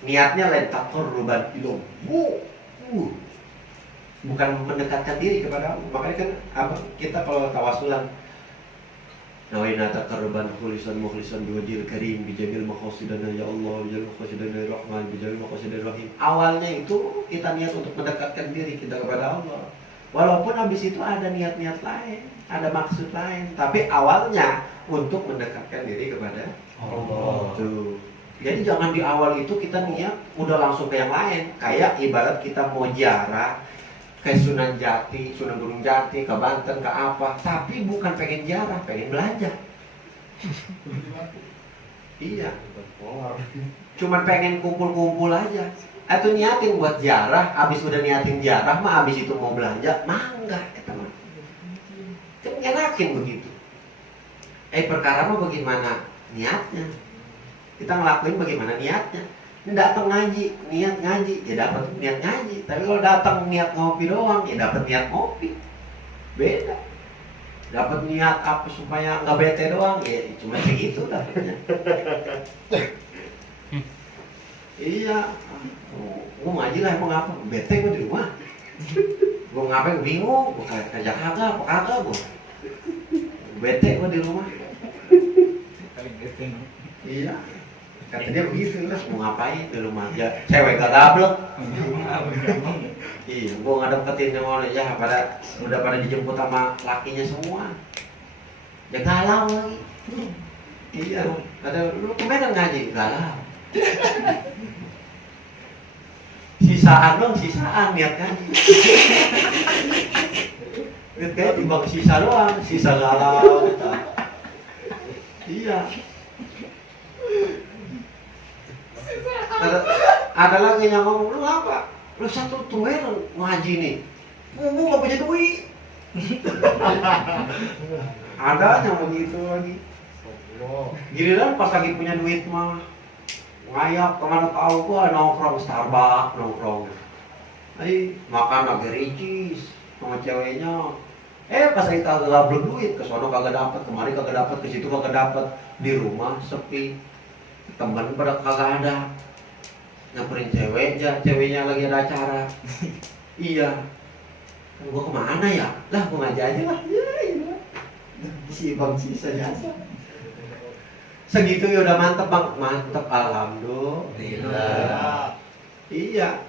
Niatnya lain taqarruban ilallah. Bukan mendekatkan diri kepada Allah. Makanya kan kita kalau tawasulan nawaina taqarruban khulisan mukhlisan biwajhil karim bijamil maqasidana ya Allah bijamil maqasidana ya Rahman bijamil maqasidana Rahim. Awalnya itu kita niat untuk mendekatkan diri kita kepada Allah. Walaupun habis itu ada niat-niat lain, ada maksud lain, tapi awalnya untuk mendekatkan diri kepada Allah. Tuh. Jadi jangan di awal itu kita niat udah langsung ke yang lain. Kayak ibarat kita mau ziarah ke Sunan Jati, Sunan Gunung Jati, ke Banten, ke apa, tapi bukan pengen ziarah, pengen belanja. Iya. Cuman pengen kumpul-kumpul aja. Atau niatin buat ziarah, habis udah niatin ziarah mah habis itu mau belanja, mah enggak, teman. Kan enakin begitu. Perkara mah bagaimana niatnya? Kita ngelakuin bagaimana niatnya? Ini datang ngaji, niat ngaji, ya dapat niat ngaji. Tapi kalau datang niat ngopi doang, ya dapat niat ngopi. Beda. Dapat niat apa supaya nggak bete doang, ya cuma segitu dapatnya. Iya. Gue ngaji lah emang apa? Bete gue di rumah. Gue ngapain bingung, gue kerja kagak, apa kagak gue. Bete gue di rumah. Iya. Kata dia begitu lah, mau ngapain di rumah aja. Cewek gak dablek. Iya, gue nggak dapetin yang orang ya udah pada dijemput sama lakinya semua. Ya galau lagi. Iya, ada lu kemana ngaji? Galau. Sisaan dong, sisaan niat ngaji. Niat kayak timbang sisa doang, sisa galau. Iya. Ada lagi yang ngomong, lu apa? Lu satu tuwer ngaji nih. Gue gak punya duit. Ada yang begitu lagi. Giliran pas lagi punya duit mah ngayak kemana tahu gua nongkrong Starbucks nongkrong. Makan agak ricis sama ceweknya. Pas kita kagak gablek duit, ke sono kagak dapat, kemari kagak dapat, ke situ kagak dapat, di rumah sepi. Temen pada kagak ada. Nyamperin ceweknya lagi ada acara. Iya. Gua kemana ya? Lah gua ngaji aja lah. Ya. Si bang sisa jasa. Segitu ya udah mantep bang, mantep alhamdulillah. Iya.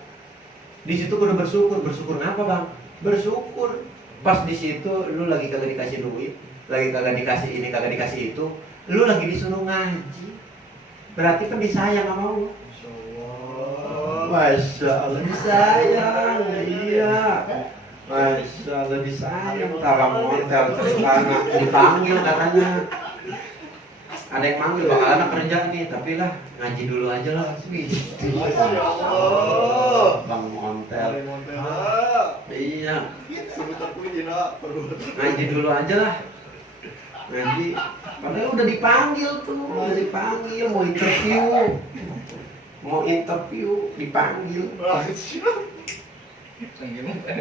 Di situ gua udah bersyukur apa bang? Bersyukur. Pas di situ lu lagi kagak dikasih duit, lagi kagak dikasih ini, kagak dikasih itu, lu lagi disuruh ngaji. Berarti kan disayang sama lu. Masya Allah disayang, iya. Masya Allah disayang. Tawa hotel terus anak dipanggil katanya. Ada yang manggil bakal anak kerja nih, tapi lah ngaji dulu aja lah. Masya Allah. Bang Montel. Iya. Ngaji dulu aja lah. Ngaji. Padahal udah dipanggil tuh, udah dipanggil mau interview dipanggil.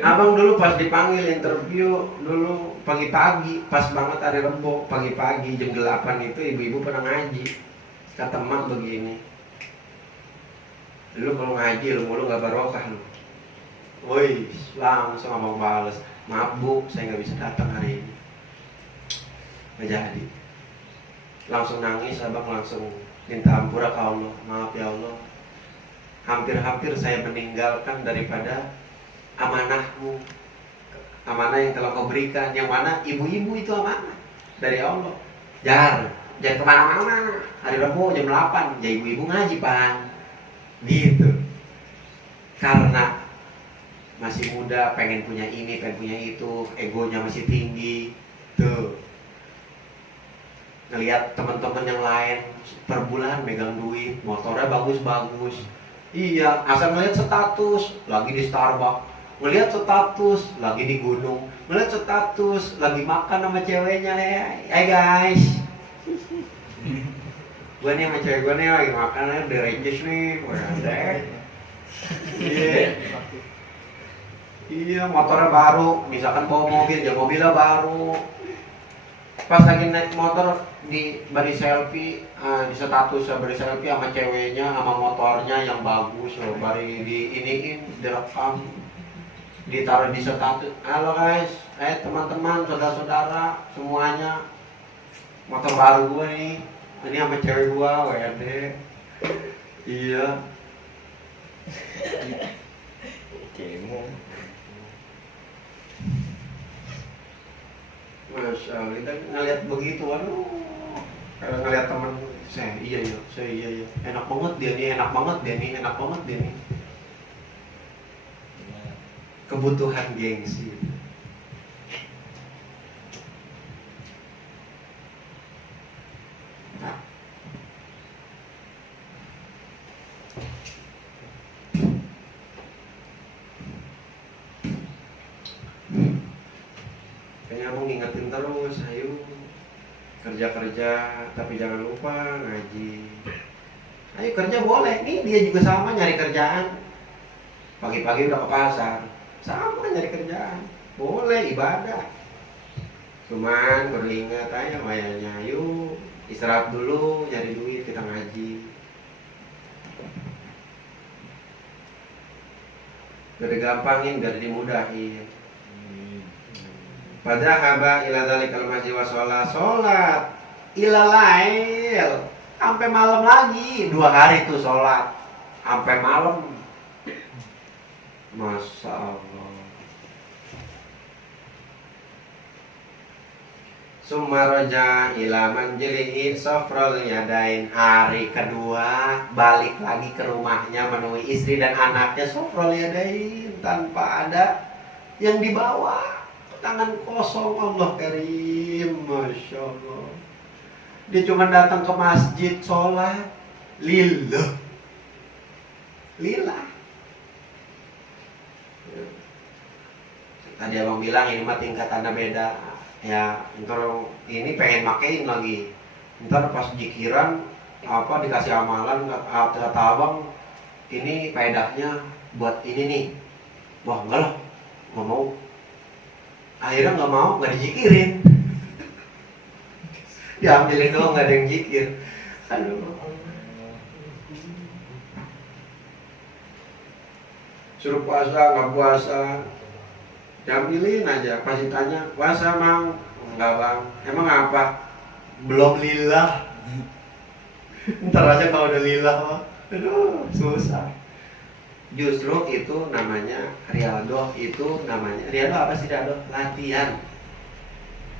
Abang dulu pas dipanggil interview dulu pagi-pagi, pas banget hari Rebo, pagi-pagi jam 8 itu ibu-ibu pernah ngaji. Kata emak begini, lu kalau ngaji lu gak barokah lu. Woi, langsung abang balas, maaf bu, saya gak bisa datang hari ini. Gak jadi. Langsung nangis, abang langsung minta ampura ke Allah. Maaf ya Allah, hampir-hampir saya meninggalkan daripada amanahmu, amanah yang telah kau berikan, yang mana ibu-ibu itu amanah dari Allah. Jangan kemana-mana, hari Rabu jam 8, ya ibu-ibu ngaji pan, gitu. Karena masih muda, pengen punya ini, pengen punya itu, egonya masih tinggi, tuh. Ngelihat teman-teman yang lain per bulan megang duit, motornya bagus-bagus. Iya, asal ngelihat status lagi di Starbucks, ngelihat status lagi di gunung, ngelihat status lagi makan sama ceweknya. Hey guys, gue nih sama cewek gue nih lagi makan udah rences nih, iya motornya baru, misalkan bawa mobil, ya mobilnya baru. Pas lagi naik motor di bari selfie, di status bari selfie sama ceweknya, sama motornya yang bagus, loh, bari di iniin, direkam, ditaruh di status. Halo guys, teman-teman, saudara-saudara semuanya, motor baru gue nih, ini sama cewek gue, WD. Iya. Kemo. Masya Allah, kita ngeliat begitu, aduh. Kalau ngeliat temen, saya iya, enak banget dia nih, enak banget dia nih. Kebutuhan gengsi. Kayaknya aku ngingetin terus, ayo kerja-kerja, tapi jangan lupa ngaji. Ayo kerja boleh, nih dia juga sama nyari kerjaan. Pagi-pagi udah ke pasar, sama nyari kerjaan, boleh ibadah. Cuman beringat aja wayanya, yuk istirahat dulu, nyari duit, kita ngaji. Gak digampangin, gak dimudahin. Padahaba ila dzalikal masjid wa sholat ila lail, sampai malam lagi, 2 hari tuh sholat sampai malam. Masya Allah. Sumaraja ila manjilihi safral yadain, hari kedua balik lagi ke rumahnya menemui istri dan anaknya safral yadain, tanpa ada yang dibawa, tangan kosong. Allah karim, Masya Allah. Dia cuma datang ke masjid sholat lillah. Tadi abang bilang ini mah tingkatannya beda. Ya, ntar ini pengen makein lagi. Ntar pas jikiran dikasih amalan, kata abang ini faedahnya buat ini nih. Wah enggak lah, nggak mau. Akhirnya nggak mau, nggak dijikirin. Diambilin doang, nggak ada yang jikir. Aduh. Suruh puasa, nggak puasa, diambilin aja. Pas ditanya, puasa mang? Enggak bang. Emang apa? Belum lillah. Ntar aja kalau udah lillah, aduh susah. Justru itu namanya riado, itu namanya riado apa sih riado? Latihan.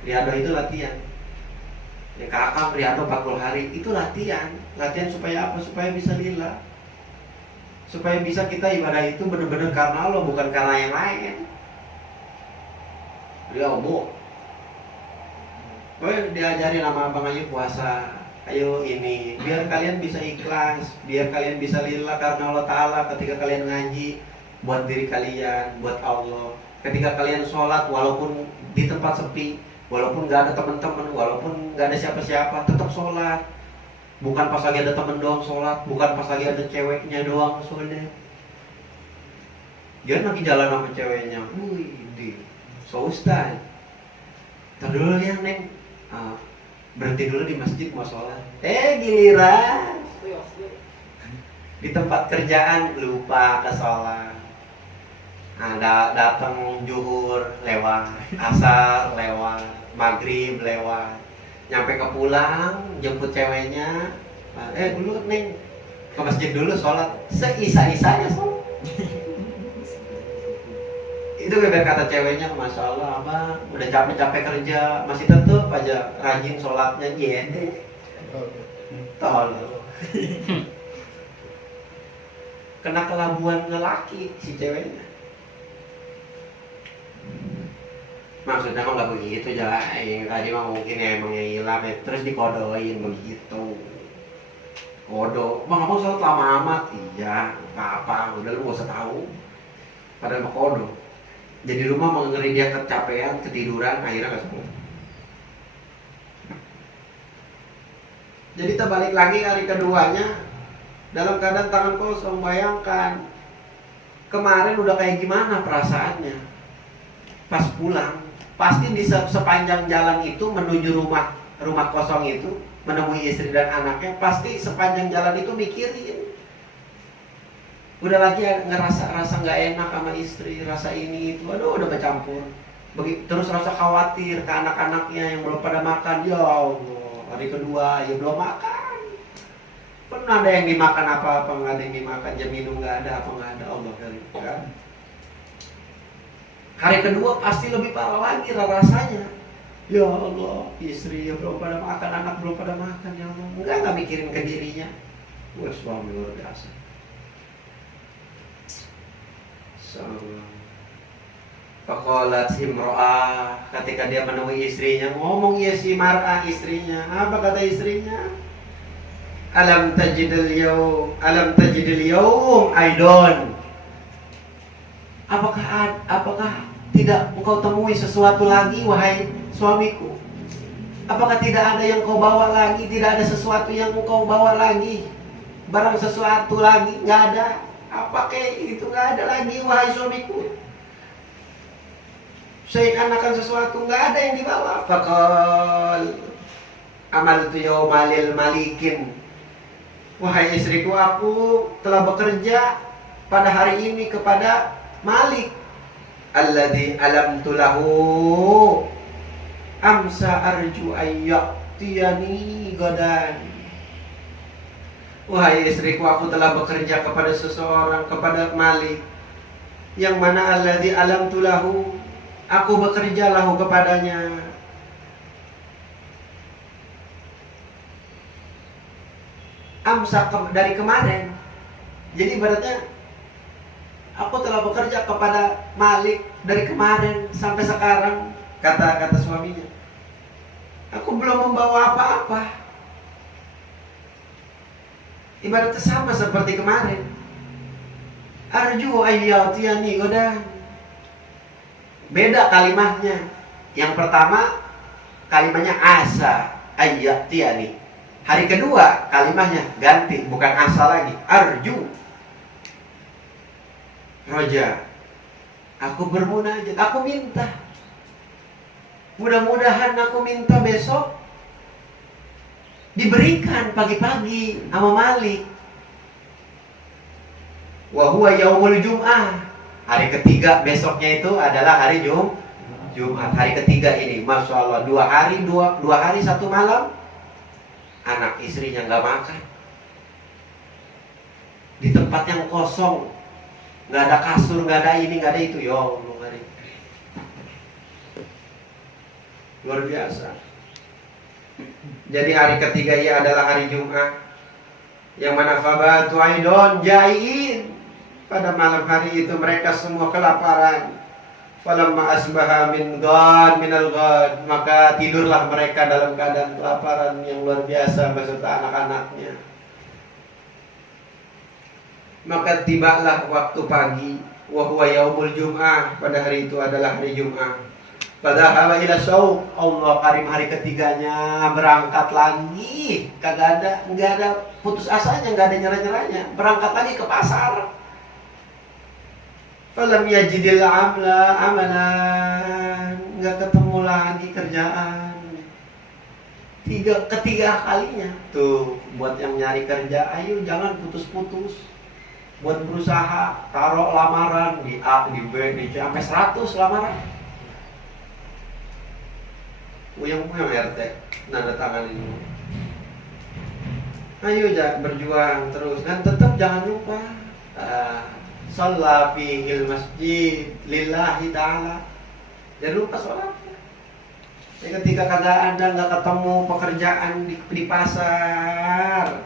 Riado itu latihan. Ya kakak riado 40 hari itu latihan. Latihan supaya apa? Supaya bisa lillah. Supaya bisa kita ibadah itu benar-benar karena Allah, bukan karena yang lain. Riado. Diajarin sama abang ayo puasa. Ayo ini, biar kalian bisa ikhlas, biar kalian bisa lillah karena Allah Ta'ala ketika kalian ngaji, buat diri kalian, buat Allah. Ketika kalian sholat, walaupun di tempat sepi, walaupun gak ada teman-teman, walaupun gak ada siapa-siapa, tetap sholat. Bukan pas lagi ada temen doang sholat, bukan pas lagi ada ceweknya doang sholat. Dia lagi jalan sama ceweknya, so ustaz, ntar dulu ya neng, berhenti dulu di masjid mau sholat. Giliran di tempat kerjaan lupa ke sholat. Datang zuhur lewat, asar lewat, maghrib lewat, nyampe ke pulang jemput ceweknya. Dulu neng ke masjid dulu sholat, seisa-isanya sholat. Itu kayak kata ceweknya, masya Allah abang udah capek-capek kerja masih tetep aja rajin sholatnya. Tolong. Kena kelabuan lelaki si ceweknya. Maksudnya mah nggak begitu jalan. Tadi mah mungkin ya emangnya hilang ya. Terus dikodoin begitu. Kodo, abang sholat lama amat. Iya, apa-apa, udah lu gak usah tahu. Padahal mah kodo. Jadi rumah mengeri dia kecapean, ketiduran, akhirnya gak sembuh. Jadi kita balik lagi hari keduanya dalam keadaan tangan kosong. Bayangkan kemarin udah kayak gimana perasaannya. Pas pulang, pasti di sepanjang jalan itu menuju rumah kosong itu, menemui istri dan anaknya, pasti sepanjang jalan itu mikirin. Udah lagi ngerasa nggak enak sama istri, rasa ini itu, aduh udah bercampur. Terus rasa khawatir ke anak-anaknya yang belum pada makan. Ya Allah, hari kedua ya belum makan. Pernah ada yang dimakan apa-apa, nggak ada yang dimakan, jam minum nggak ada, apa nggak ada, Allah kan. Hari kedua pasti lebih parah lagi rasanya. Ya Allah, istri ya belum pada makan, anak belum pada makan, ya Allah. Nggak mikirin ke dirinya. Wah, suami luar biasa. Faqalat imra'ah, ketika dia menemui istrinya, ngomong ya si mar'ah istrinya. Apa kata istrinya? Alam tajidil yawm aidon. Apakah tidak engkau temui sesuatu lagi wahai suamiku? Apakah tidak ada yang kau bawa lagi? Tidak ada sesuatu yang engkau bawa lagi? Barang sesuatu lagi? Nggak ada. Apa kayak itu nggak ada lagi wahai suamiku? Seakan-akan sesuatu nggak ada yang dibawa. Faqal amaltu yawmalil malikin. Wahai istriku, aku telah bekerja pada hari ini kepada Malik. Alladzi alamtu lahu amsa arju ayyatiyani gadan. Wahai istriku, aku telah bekerja kepada seseorang, kepada Malik, yang mana alladzi alamtu lahu, aku bekerja lahu kepadanya. Amsa dari kemarin. Jadi ibaratnya aku telah bekerja kepada Malik dari kemarin sampai sekarang, kata suaminya. Aku belum membawa apa-apa. Ibaratnya sama seperti kemarin. Arju ayyatiyani godan. Beda kalimatnya. Yang pertama kalimatnya asa ayyatiyani. Hari kedua kalimatnya ganti, bukan asa lagi. Arju roja. Aku bermunajat, aku minta. Mudah-mudahan aku minta besok diberikan pagi-pagi sama Malik. Wa huwa yaumul jum'ah. Hari ketiga besoknya itu adalah hari Jumat. Hari ketiga ini, masya Allah, dua hari satu malam, anak istrinya nggak makan di tempat yang kosong. nggak ada kasur, nggak ada ini, nggak ada itu. Ya Allah, ngeri. Luar biasa. Jadi hari ketiga ia adalah hari Jumat, yang mana fabatu aidon jaiin. Pada malam hari itu mereka semua kelaparan. Falamma asbaha minal ghad, maka tidurlah mereka dalam keadaan kelaparan yang luar biasa beserta anak-anaknya. Maka tibalah waktu pagi, wa huwa yaumul jum'ah, pada hari itu adalah hari Jumat. Padahal ila syauq, Allah karim, hari ketiganya berangkat lagi, nggak ada putus asanya, nggak ada nyerah-nyerahnya, berangkat lagi ke pasar. Falam yajidil amalan, nggak ketemu lagi kerjaan. Ketiga kalinya tuh, buat yang nyari kerja, ayo jangan putus-putus. Buat berusaha, taruh lamaran di A, di B, di C, sampai 100 lamaran. Uyang RT nanda tangan ini. Ayo berjuang terus, dan tetap jangan lupa shalla fihil masjid lillahi ta'ala. Jangan lupa sholatnya. Ketika kagak ada, nggak ketemu pekerjaan di pasar,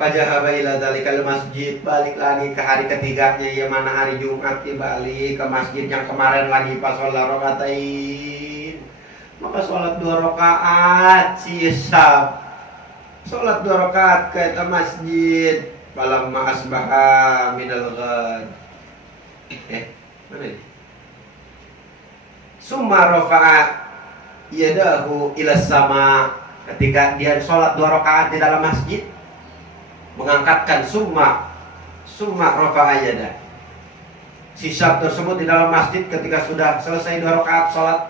fajahaba ila dzalikal masjid, balik lagi ke hari ketiganya, yang mana hari Jumat, balik ke masjid yang kemarin lagi pas sholat rakaatain. Maka sholat 2 rakaat sisab, sholat 2 rakaat ke masjid. Falamma asbaha minal ghad, mana ini? Summa rafa'a yadahu ila sama, ketika dia sholat 2 rakaat di dalam masjid, mengangkatkan summa rafa'a yadah, sisab tersebut di dalam masjid. Ketika sudah selesai 2 rakaat sholat,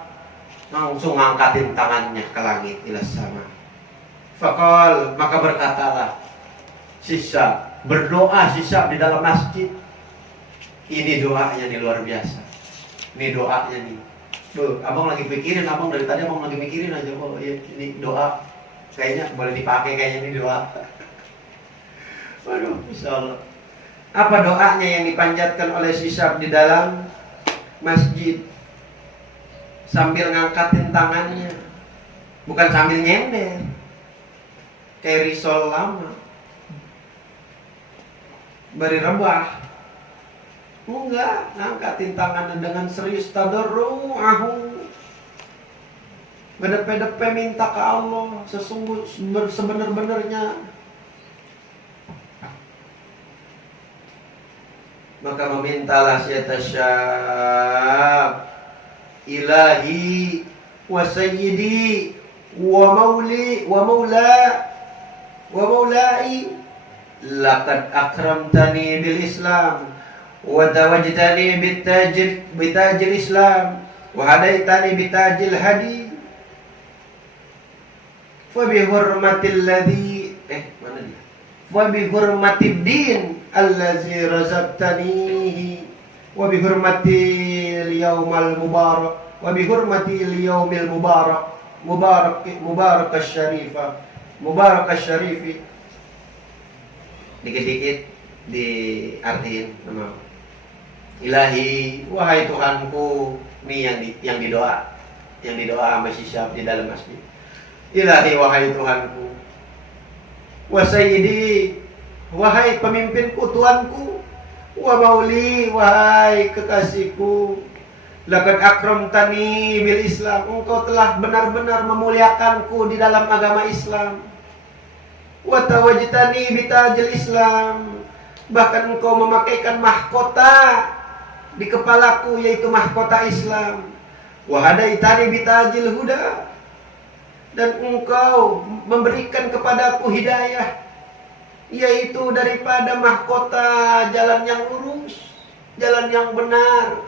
langsung ngangkatin tangannya ke langit ila sama. Faqal, maka berkatalah sisab, berdoa sisab di dalam masjid. Ini doanya nih luar biasa. Ini doanya nih. Abang lagi pikirin, abang dari tadi abang lagi mikirin aja. Oh iya, ini doa kayaknya boleh dipakai, kayaknya ini doa. Waduh, insyaallah. Apa doanya yang dipanjatkan oleh sisab di dalam masjid? Sambil ngangkatin tangannya, bukan sambil nyender kayak risol lama beri rebah. Enggak, ngangkatin tangannya dengan serius, tadarru'ahu, bedepe-depe minta ke Allah sebenar-benarnya. Maka memintalah syatasyab, ilahi wa sayyidi wa maulai, laqad akramtani bil Islam wa tawajjtani bitajil Islam wa hadaitani bitajil hadi, fa bi hurmatil ladzi mana dia, fa bi hurmatid din allazi razaqtanihi wa bi hurmatil yaumal mubarak wa bi hurmatil yaumil mubarak asyarifi. Dikit-dikit diartiin nama ilahi, wahai Tuhanku. Ini yang didoa sama sisab di dalam masjid. Ilahi, wahai Tuhanku. Wa sayyidi, wahai pemimpinku, Tuanku. Wa mauli, wahai kekasihku. Laqad akramtani bil Islam, engkau telah benar-benar memuliakanku di dalam agama Islam. Wa tawajjtani bitajil Islam, bahkan engkau memakaikan mahkota di kepalaku, yaitu mahkota Islam. Wa hadaitani bitajil huda, dan engkau memberikan kepadaku hidayah, yaitu daripada mahkota jalan yang lurus, jalan yang benar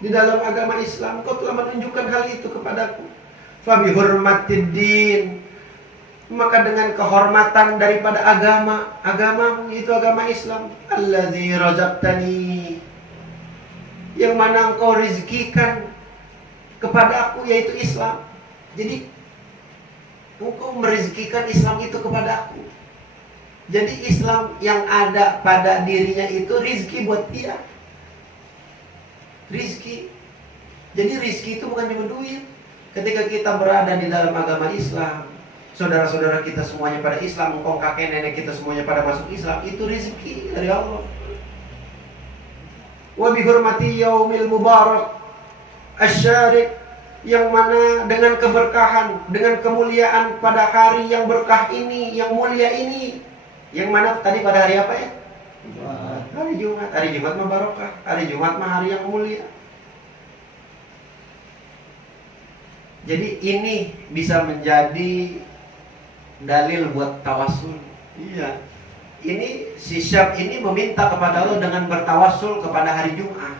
di dalam agama Islam. Engkau telah menunjukkan hal itu kepadaku. Fa bi hurmatid din, maka dengan kehormatan daripada agamamu, itu agama Islam, allazi razaqtani, yang mana engkau rezekikan kepadaku, yaitu Islam. Jadi engkau merezekikan Islam itu kepadaku. Jadi Islam yang ada pada dirinya itu rizki buat dia. rizki. Jadi rizki itu bukan cuma duit. Ketika kita berada di dalam agama Islam, saudara-saudara kita semuanya pada Islam, engkau kakek nenek kita semuanya pada masuk Islam, itu rizki dari Allah. Wa bi hurmati yaumil mubarak asy-syariq, yang mana dengan keberkahan, dengan kemuliaan pada hari yang berkah ini, yang mulia ini, yang mana tadi pada hari apa ya? Hari Jumat. Hari Jumat mah barokah, hari Jumat mah hari yang mulia. Jadi ini bisa menjadi dalil buat tawasul. Iya. Ini si Syab ini meminta kepada Allah dengan bertawasul kepada hari Jumat,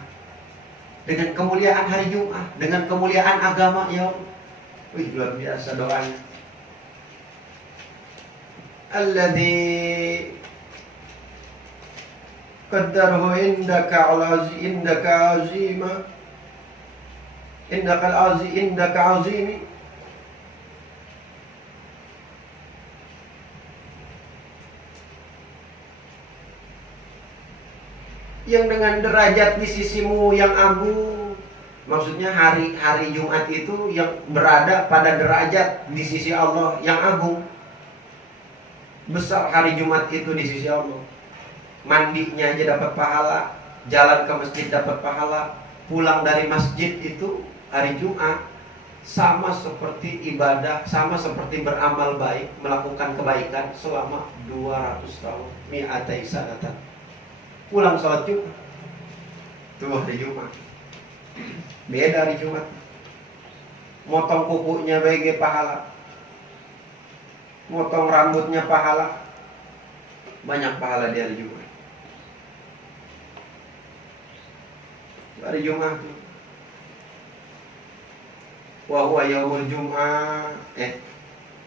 dengan kemuliaan hari Jumat, dengan kemuliaan agama. Ya Allah, wih, luar biasa doanya. Alladzi qaddarahu indaka azima, indaka azimi. Yang dengan derajat di sisimu yang agung. Maksudnya hari Jumat itu yang berada pada derajat di sisi Allah yang agung. Besar hari Jumat itu di sisi Allah. Mandinya aja dapat pahala, jalan ke masjid dapat pahala, pulang dari masjid itu hari Jumat sama seperti ibadah, sama seperti beramal baik, melakukan kebaikan selama 200 tahun. Mi'atai sanatan. Pulang sholat Jumat, itu hari Jumat. Beda hari Jumat. Motong kukunya bagi pahala, motong rambutnya pahala, banyak pahala di hari Jumat. Hari Jumat tuh. Wa huwa yaumul Jum'ah.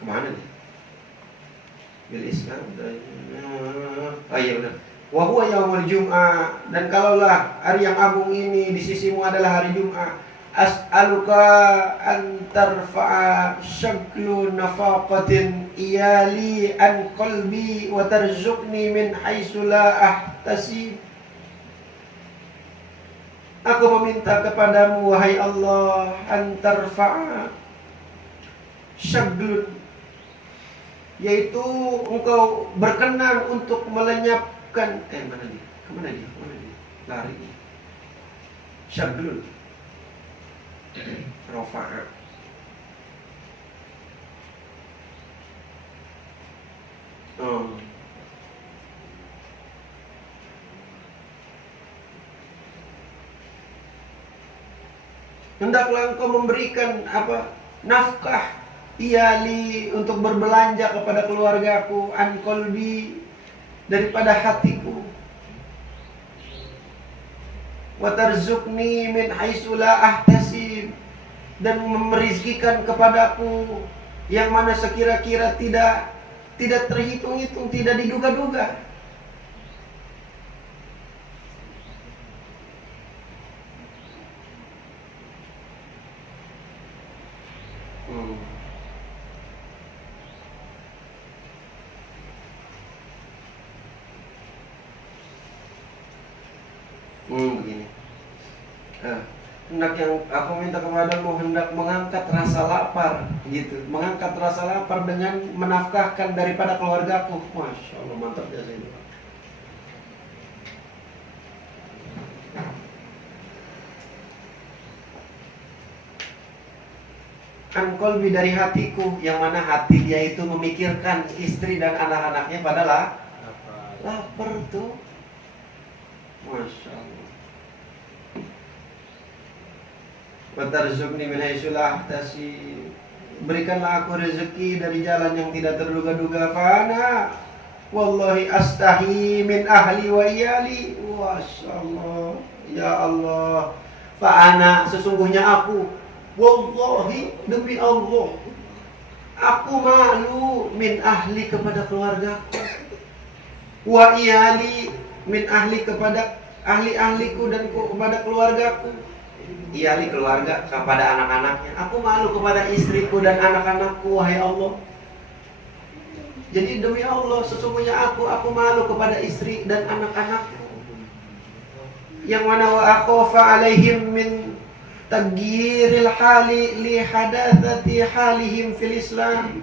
Kemana nih? Bil Islam. Oh iya benar. Wa huwa yaumul Jum'ah, dan kalaulah hari yang agung ini di sisimu adalah hari Jumat, as'aluka an tarfa'a syaglu nafaqatin iyali an qalbi wa tarzuqni min haitsu la ahtasib. Aku meminta kepadamu wahai Allah, an tarfa'a syaglun, yaitu engkau berkenan untuk melenyap mana dia? Kemana dia? Lari. Syaglun. Rofa'a. Hendaklah engkau memberikan nafkah iyali, untuk berbelanja kepada keluargaku, an qalbi, daripada hatiku, wa tarzuqni min haitsu la ahtasib, dan merizkikan kepadaku yang mana sekira-kira tidak terhitung-hitung, tidak diduga-duga. Begini. Hendak yang aku minta kepadamu, hendak mengangkat rasa lapar, gitu. Mengangkat rasa lapar dengan menafkahkan daripada keluargaku. Masya Allah, mantap biasa itu. An qalbi, dari hatiku, yang mana hati dia itu memikirkan istri dan anak-anaknya pada lapar tuh. Masya Allah. Wa tarzuqni min haitsu la ahtasib, berikanlah aku rezeki dari jalan yang tidak terduga-duga. Fana wallahi astahi min ahli wa iyali. Masya Allah. Ya Allah. Fa'ana, sesungguhnya aku, wallahi, demi Allah, aku malu min ahli, kepada keluargaku, wa iyali, min ahli, kepada ahli-ahliku dan kepada keluargaku. Iyali, keluarga, kepada anak-anaknya. Aku malu kepada istriku dan anak-anakku, wahai Allah. Jadi demi Allah, sesungguhnya aku malu kepada istri dan anak-anakku. yang mana wa akhafa alaihim min taghyiril hali li hadatsati halihim fil Islam,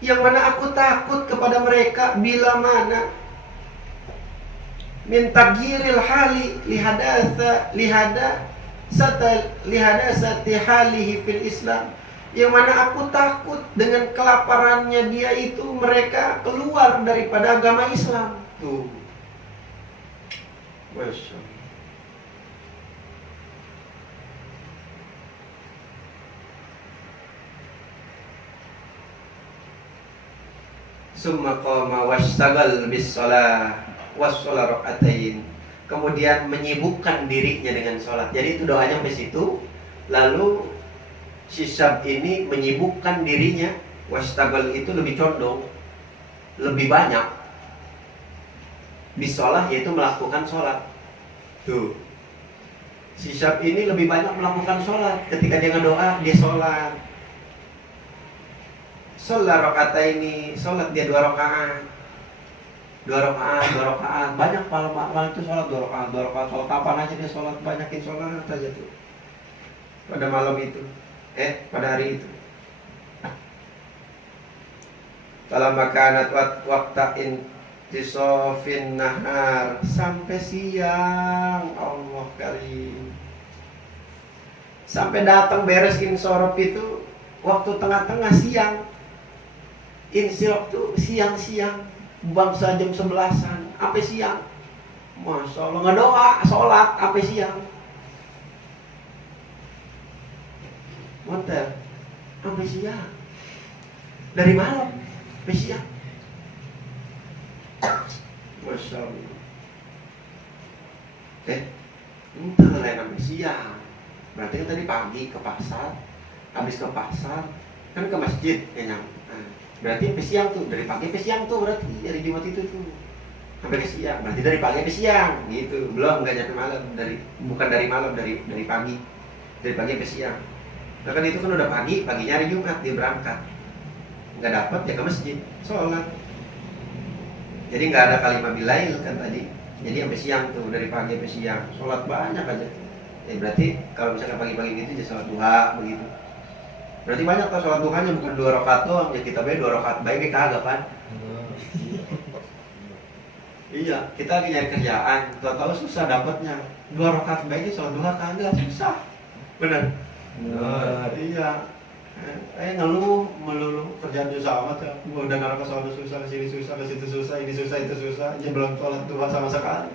yang mana aku takut kepada mereka bila mana min taghyiril hali li hadatsati halihi fil Islam, yang mana aku takut dengan kelaparannya dia itu mereka keluar daripada agama Islam. Tuh, Masya Allah. Summa qama wastagal bis shalah was shalah rakaatain, kemudian menyibukkan dirinya dengan sholat. Jadi itu doanya sampai situ. Lalu si Syab ini menyibukkan dirinya, wastagal itu lebih condong, lebih banyak bisolah, yaitu melakukan sholat. Tuh, si Syab ini lebih banyak melakukan sholat. Ketika dia ngedoa, dia sholat. Sholat rakaataini, sholat dia 2 rakaat. 2 rakaat. Banyak malam itu sholat 2 rakaat. Sholat kapan aja dia sholat, banyakin sholat aja tuh. Pada malam itu. Pada hari itu. Kalau makanat waktu intisofin nahar, sampai siang, Allah karim. Sampai datang beres insorof itu waktu tengah-tengah siang. Insirok tuh siang-siang, bangsa jam 11-an sampai siang. Masya Allah, ngedoa, sholat sampai siang. Motel sampai siang, dari malam sampai siang. Masya Allah. Entah lain sampai siang. Berarti kan tadi pagi ke pasar, habis ke pasar kan ke masjid ya. Berarti sampai siang tuh, dari pagi sampai siang tuh, berarti dari Jumat itu tuh sampai ke siang. Berarti dari pagi sampai siang gitu. Belum, nggak nyampe malam, bukan dari malam, dari pagi. Dari pagi sampai siang. Nah kan itu kan udah paginya hari Jumat dia berangkat, nggak dapat ya ke masjid sholat. Jadi nggak ada kalimat bilail kan tadi. Jadi sampai siang tuh, dari pagi sampai siang sholat banyak aja. Ya berarti kalau misalkan pagi-pagi gitu jadi sholat duha begitu. Berarti banyak tuh sholat duhanya, bukan 2 rakaat doang. Ya kita bayar 2 rakaat baik kagak kan? Iya, kita lagi nyari kerjaan, tahu susah dapatnya. 2 rakaat baiknya sholat duha kagak, susah. Benar. Iya. Ngeluh melulu, kerjaan susah amat ya. Gua udah ngarep ke sana susah, ke sini susah, ke situ susah, ini susah, itu susah. Ya belum sholat duha sama sekali.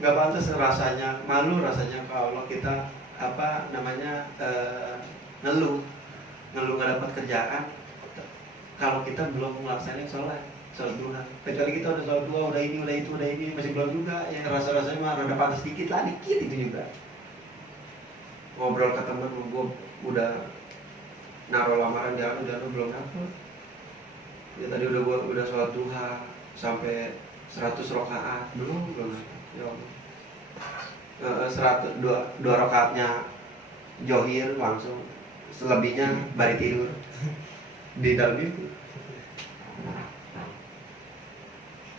Gak pantas rasanya, malu rasanya kalau kita ngeluh gak dapat kerjaan kalau kita belum melaksanakan sholat duha. Kecuali kita udah sholat duha, udah ini masih belum juga, ya rasa-rasanya mah rada pantas dikit itu juga. Ngobrol ke temen, gue udah naruh lamaran dia udah belum dapet. Ya tadi udah sholat duha sampai 100 rakaat belum. Ya Allah. 2 rakaatnya johir langsung, selebihnya bari tidur di dalam itu.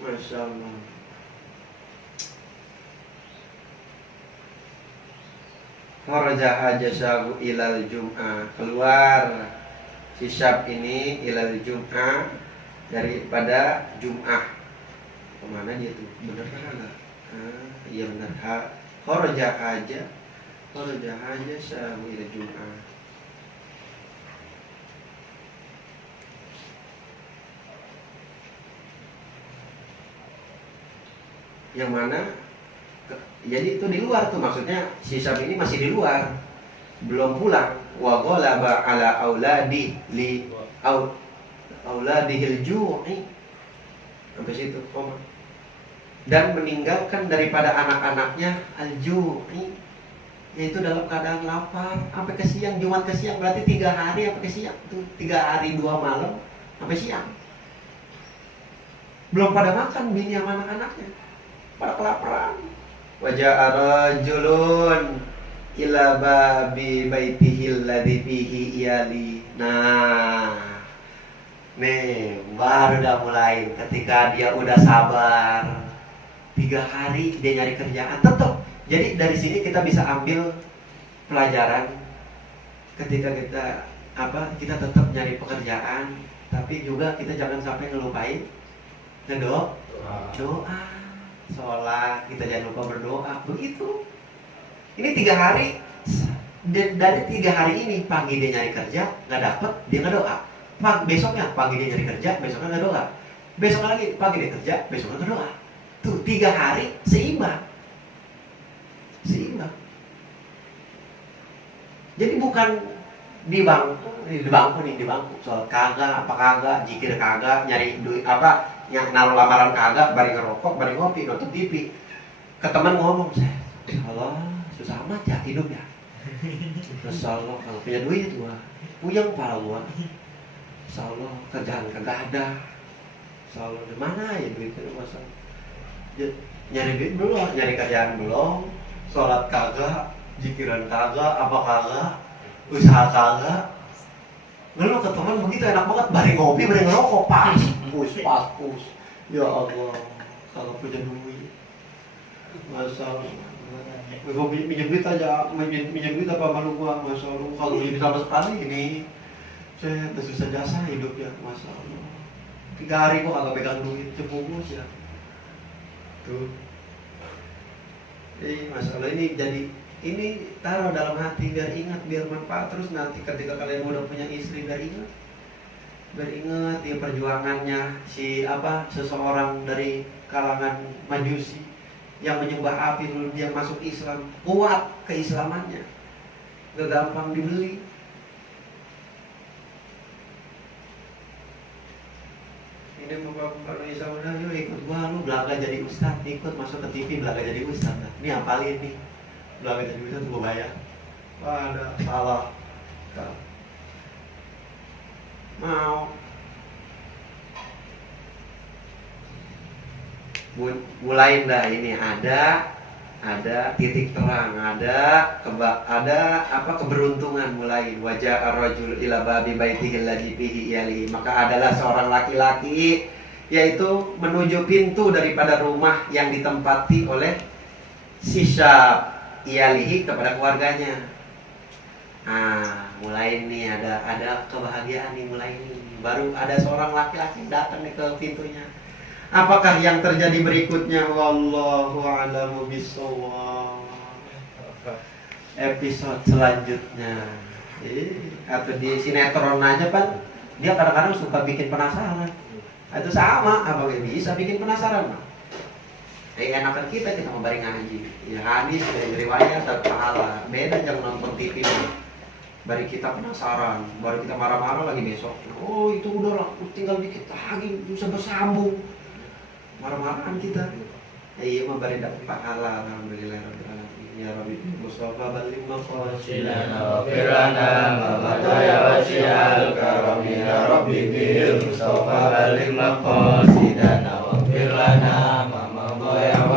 Masya Allah. Kharaja jasahu ilal jum'ah, keluar si Syab ini ilal jum'ah, daripada Jum'ah. Kemana dia tuh? Bener kan enggak? Iya benar. Kharaja jasahu ilal jum'ah. Yang mana jadi itu di luar tuh, maksudnya si Syab ini masih di luar, belum pulang. Wa ghalaba ala auladihil ju'i, sampai situ koma. Dan meninggalkan daripada anak-anaknya al-ju'i, yaitu dalam keadaan lapar sampai ke siang. Jumat ke siang berarti 3 hari sampai ke siang tuh, 3 hari 2 malam sampai siang. Belum pada makan bini sama anak-anaknya, pada kelaparan. Waja'a rajulun ila babi baitihil ladzi fihi iyali. Nah, nih baru udah mulai ketika dia udah sabar, 3 hari dia nyari kerjaan tetap. Jadi dari sini kita bisa ambil pelajaran ketika kita tetap nyari pekerjaan, tapi juga kita jangan sampai ngelupain doa, sholat, kita jangan lupa berdoa. Begitu. Ini 3 hari. Dari 3 hari ini, pagi dia nyari kerja nggak dapet, dia nggak doa. Besoknya pagi dia nyari kerja, besoknya nggak doa. Besok lagi pagi dia kerja, besoknya nggak doa. Tuh 3 hari seimbang. Jadi bukan di bangku soal kagak apa kagak, jikir kagak, nyari duit apa, yang naruh lamaran kagak, bari ngerokok, bari ngopi, nonton TV. Ke teman ngomong, Allah susah amat ya hidup ya. Masya Allah, kalau punya duit gua puyeng para gua. Masya Allah, kerjaan kagak ada. Masya Allah, di mana ya duitnya masa? Nyari duit belum, nyari kerjaan belum, sholat kagak, jikiran kagak, apa kagak, usaha kagak. Lalu ke teman begitu enak banget, bari ngopi, bari ngerokok, pas. Ya Allah, kalau punya duit, Masya Allah. Gue minjem duit aja, minjem duit apa malu gua, Masya Allah. Kalau punya duit sama sekali ini, saya susah jasa hidupnya, Masya Allah. 3 hari gua kagak pegang duit, cepunggus ya. Tuh. Masya Allah, ini jadi, ini taruh dalam hati biar ingat, biar manfaat terus nanti ketika kalian udah punya istri, biar ingat ya perjuangannya seseorang dari kalangan Majusi yang menyembah api lalu dia masuk Islam, kuat keislamannya, gak gampang dibeli. Ini kalau Islam udah, yuk ikut gua, lu belaga jadi ustad, ikut masuk ke TV belaga jadi ustad. Ini apalin nih, belaga jadi ustad gua bayar. Wah, ada salah. Mau mulai dah ini ada titik terang, ada keberuntungan mulai. Wajah ar-rajul ila babi baitihi alladhi fihi iyalihi, maka adalah seorang laki-laki yaitu menuju pintu daripada rumah yang ditempati oleh sisa iyalihi kepada keluarganya. Mulai nih ada kebahagiaan nih, mulai nih baru ada seorang laki-laki datang nih ke pintunya. Apakah yang terjadi berikutnya? Wallahu a'lamu bishawab. Episode selanjutnya. Atau di sinetron aja kan, dia kadang-kadang suka bikin penasaran. Itu sama, apa gak bisa bikin penasaran? Enakan kita mau bari ngaji. Ya hadis dari riwayat dan pahala. Beda jangan nonton TV. Bari kita penasaran, baru kita marah-marah lagi besok. Oh itu udah lah, tinggal dikit lagi bisa bersambung. Marah-marahan kita. Iya mah bari dapat pahala, alhamdulillah rabbil alamin. Ya Rabbi Mustafa baligh maqasidana wa firana ya wasi'al karami ya Rabbi bil Mustafa baligh maqasidana wa firana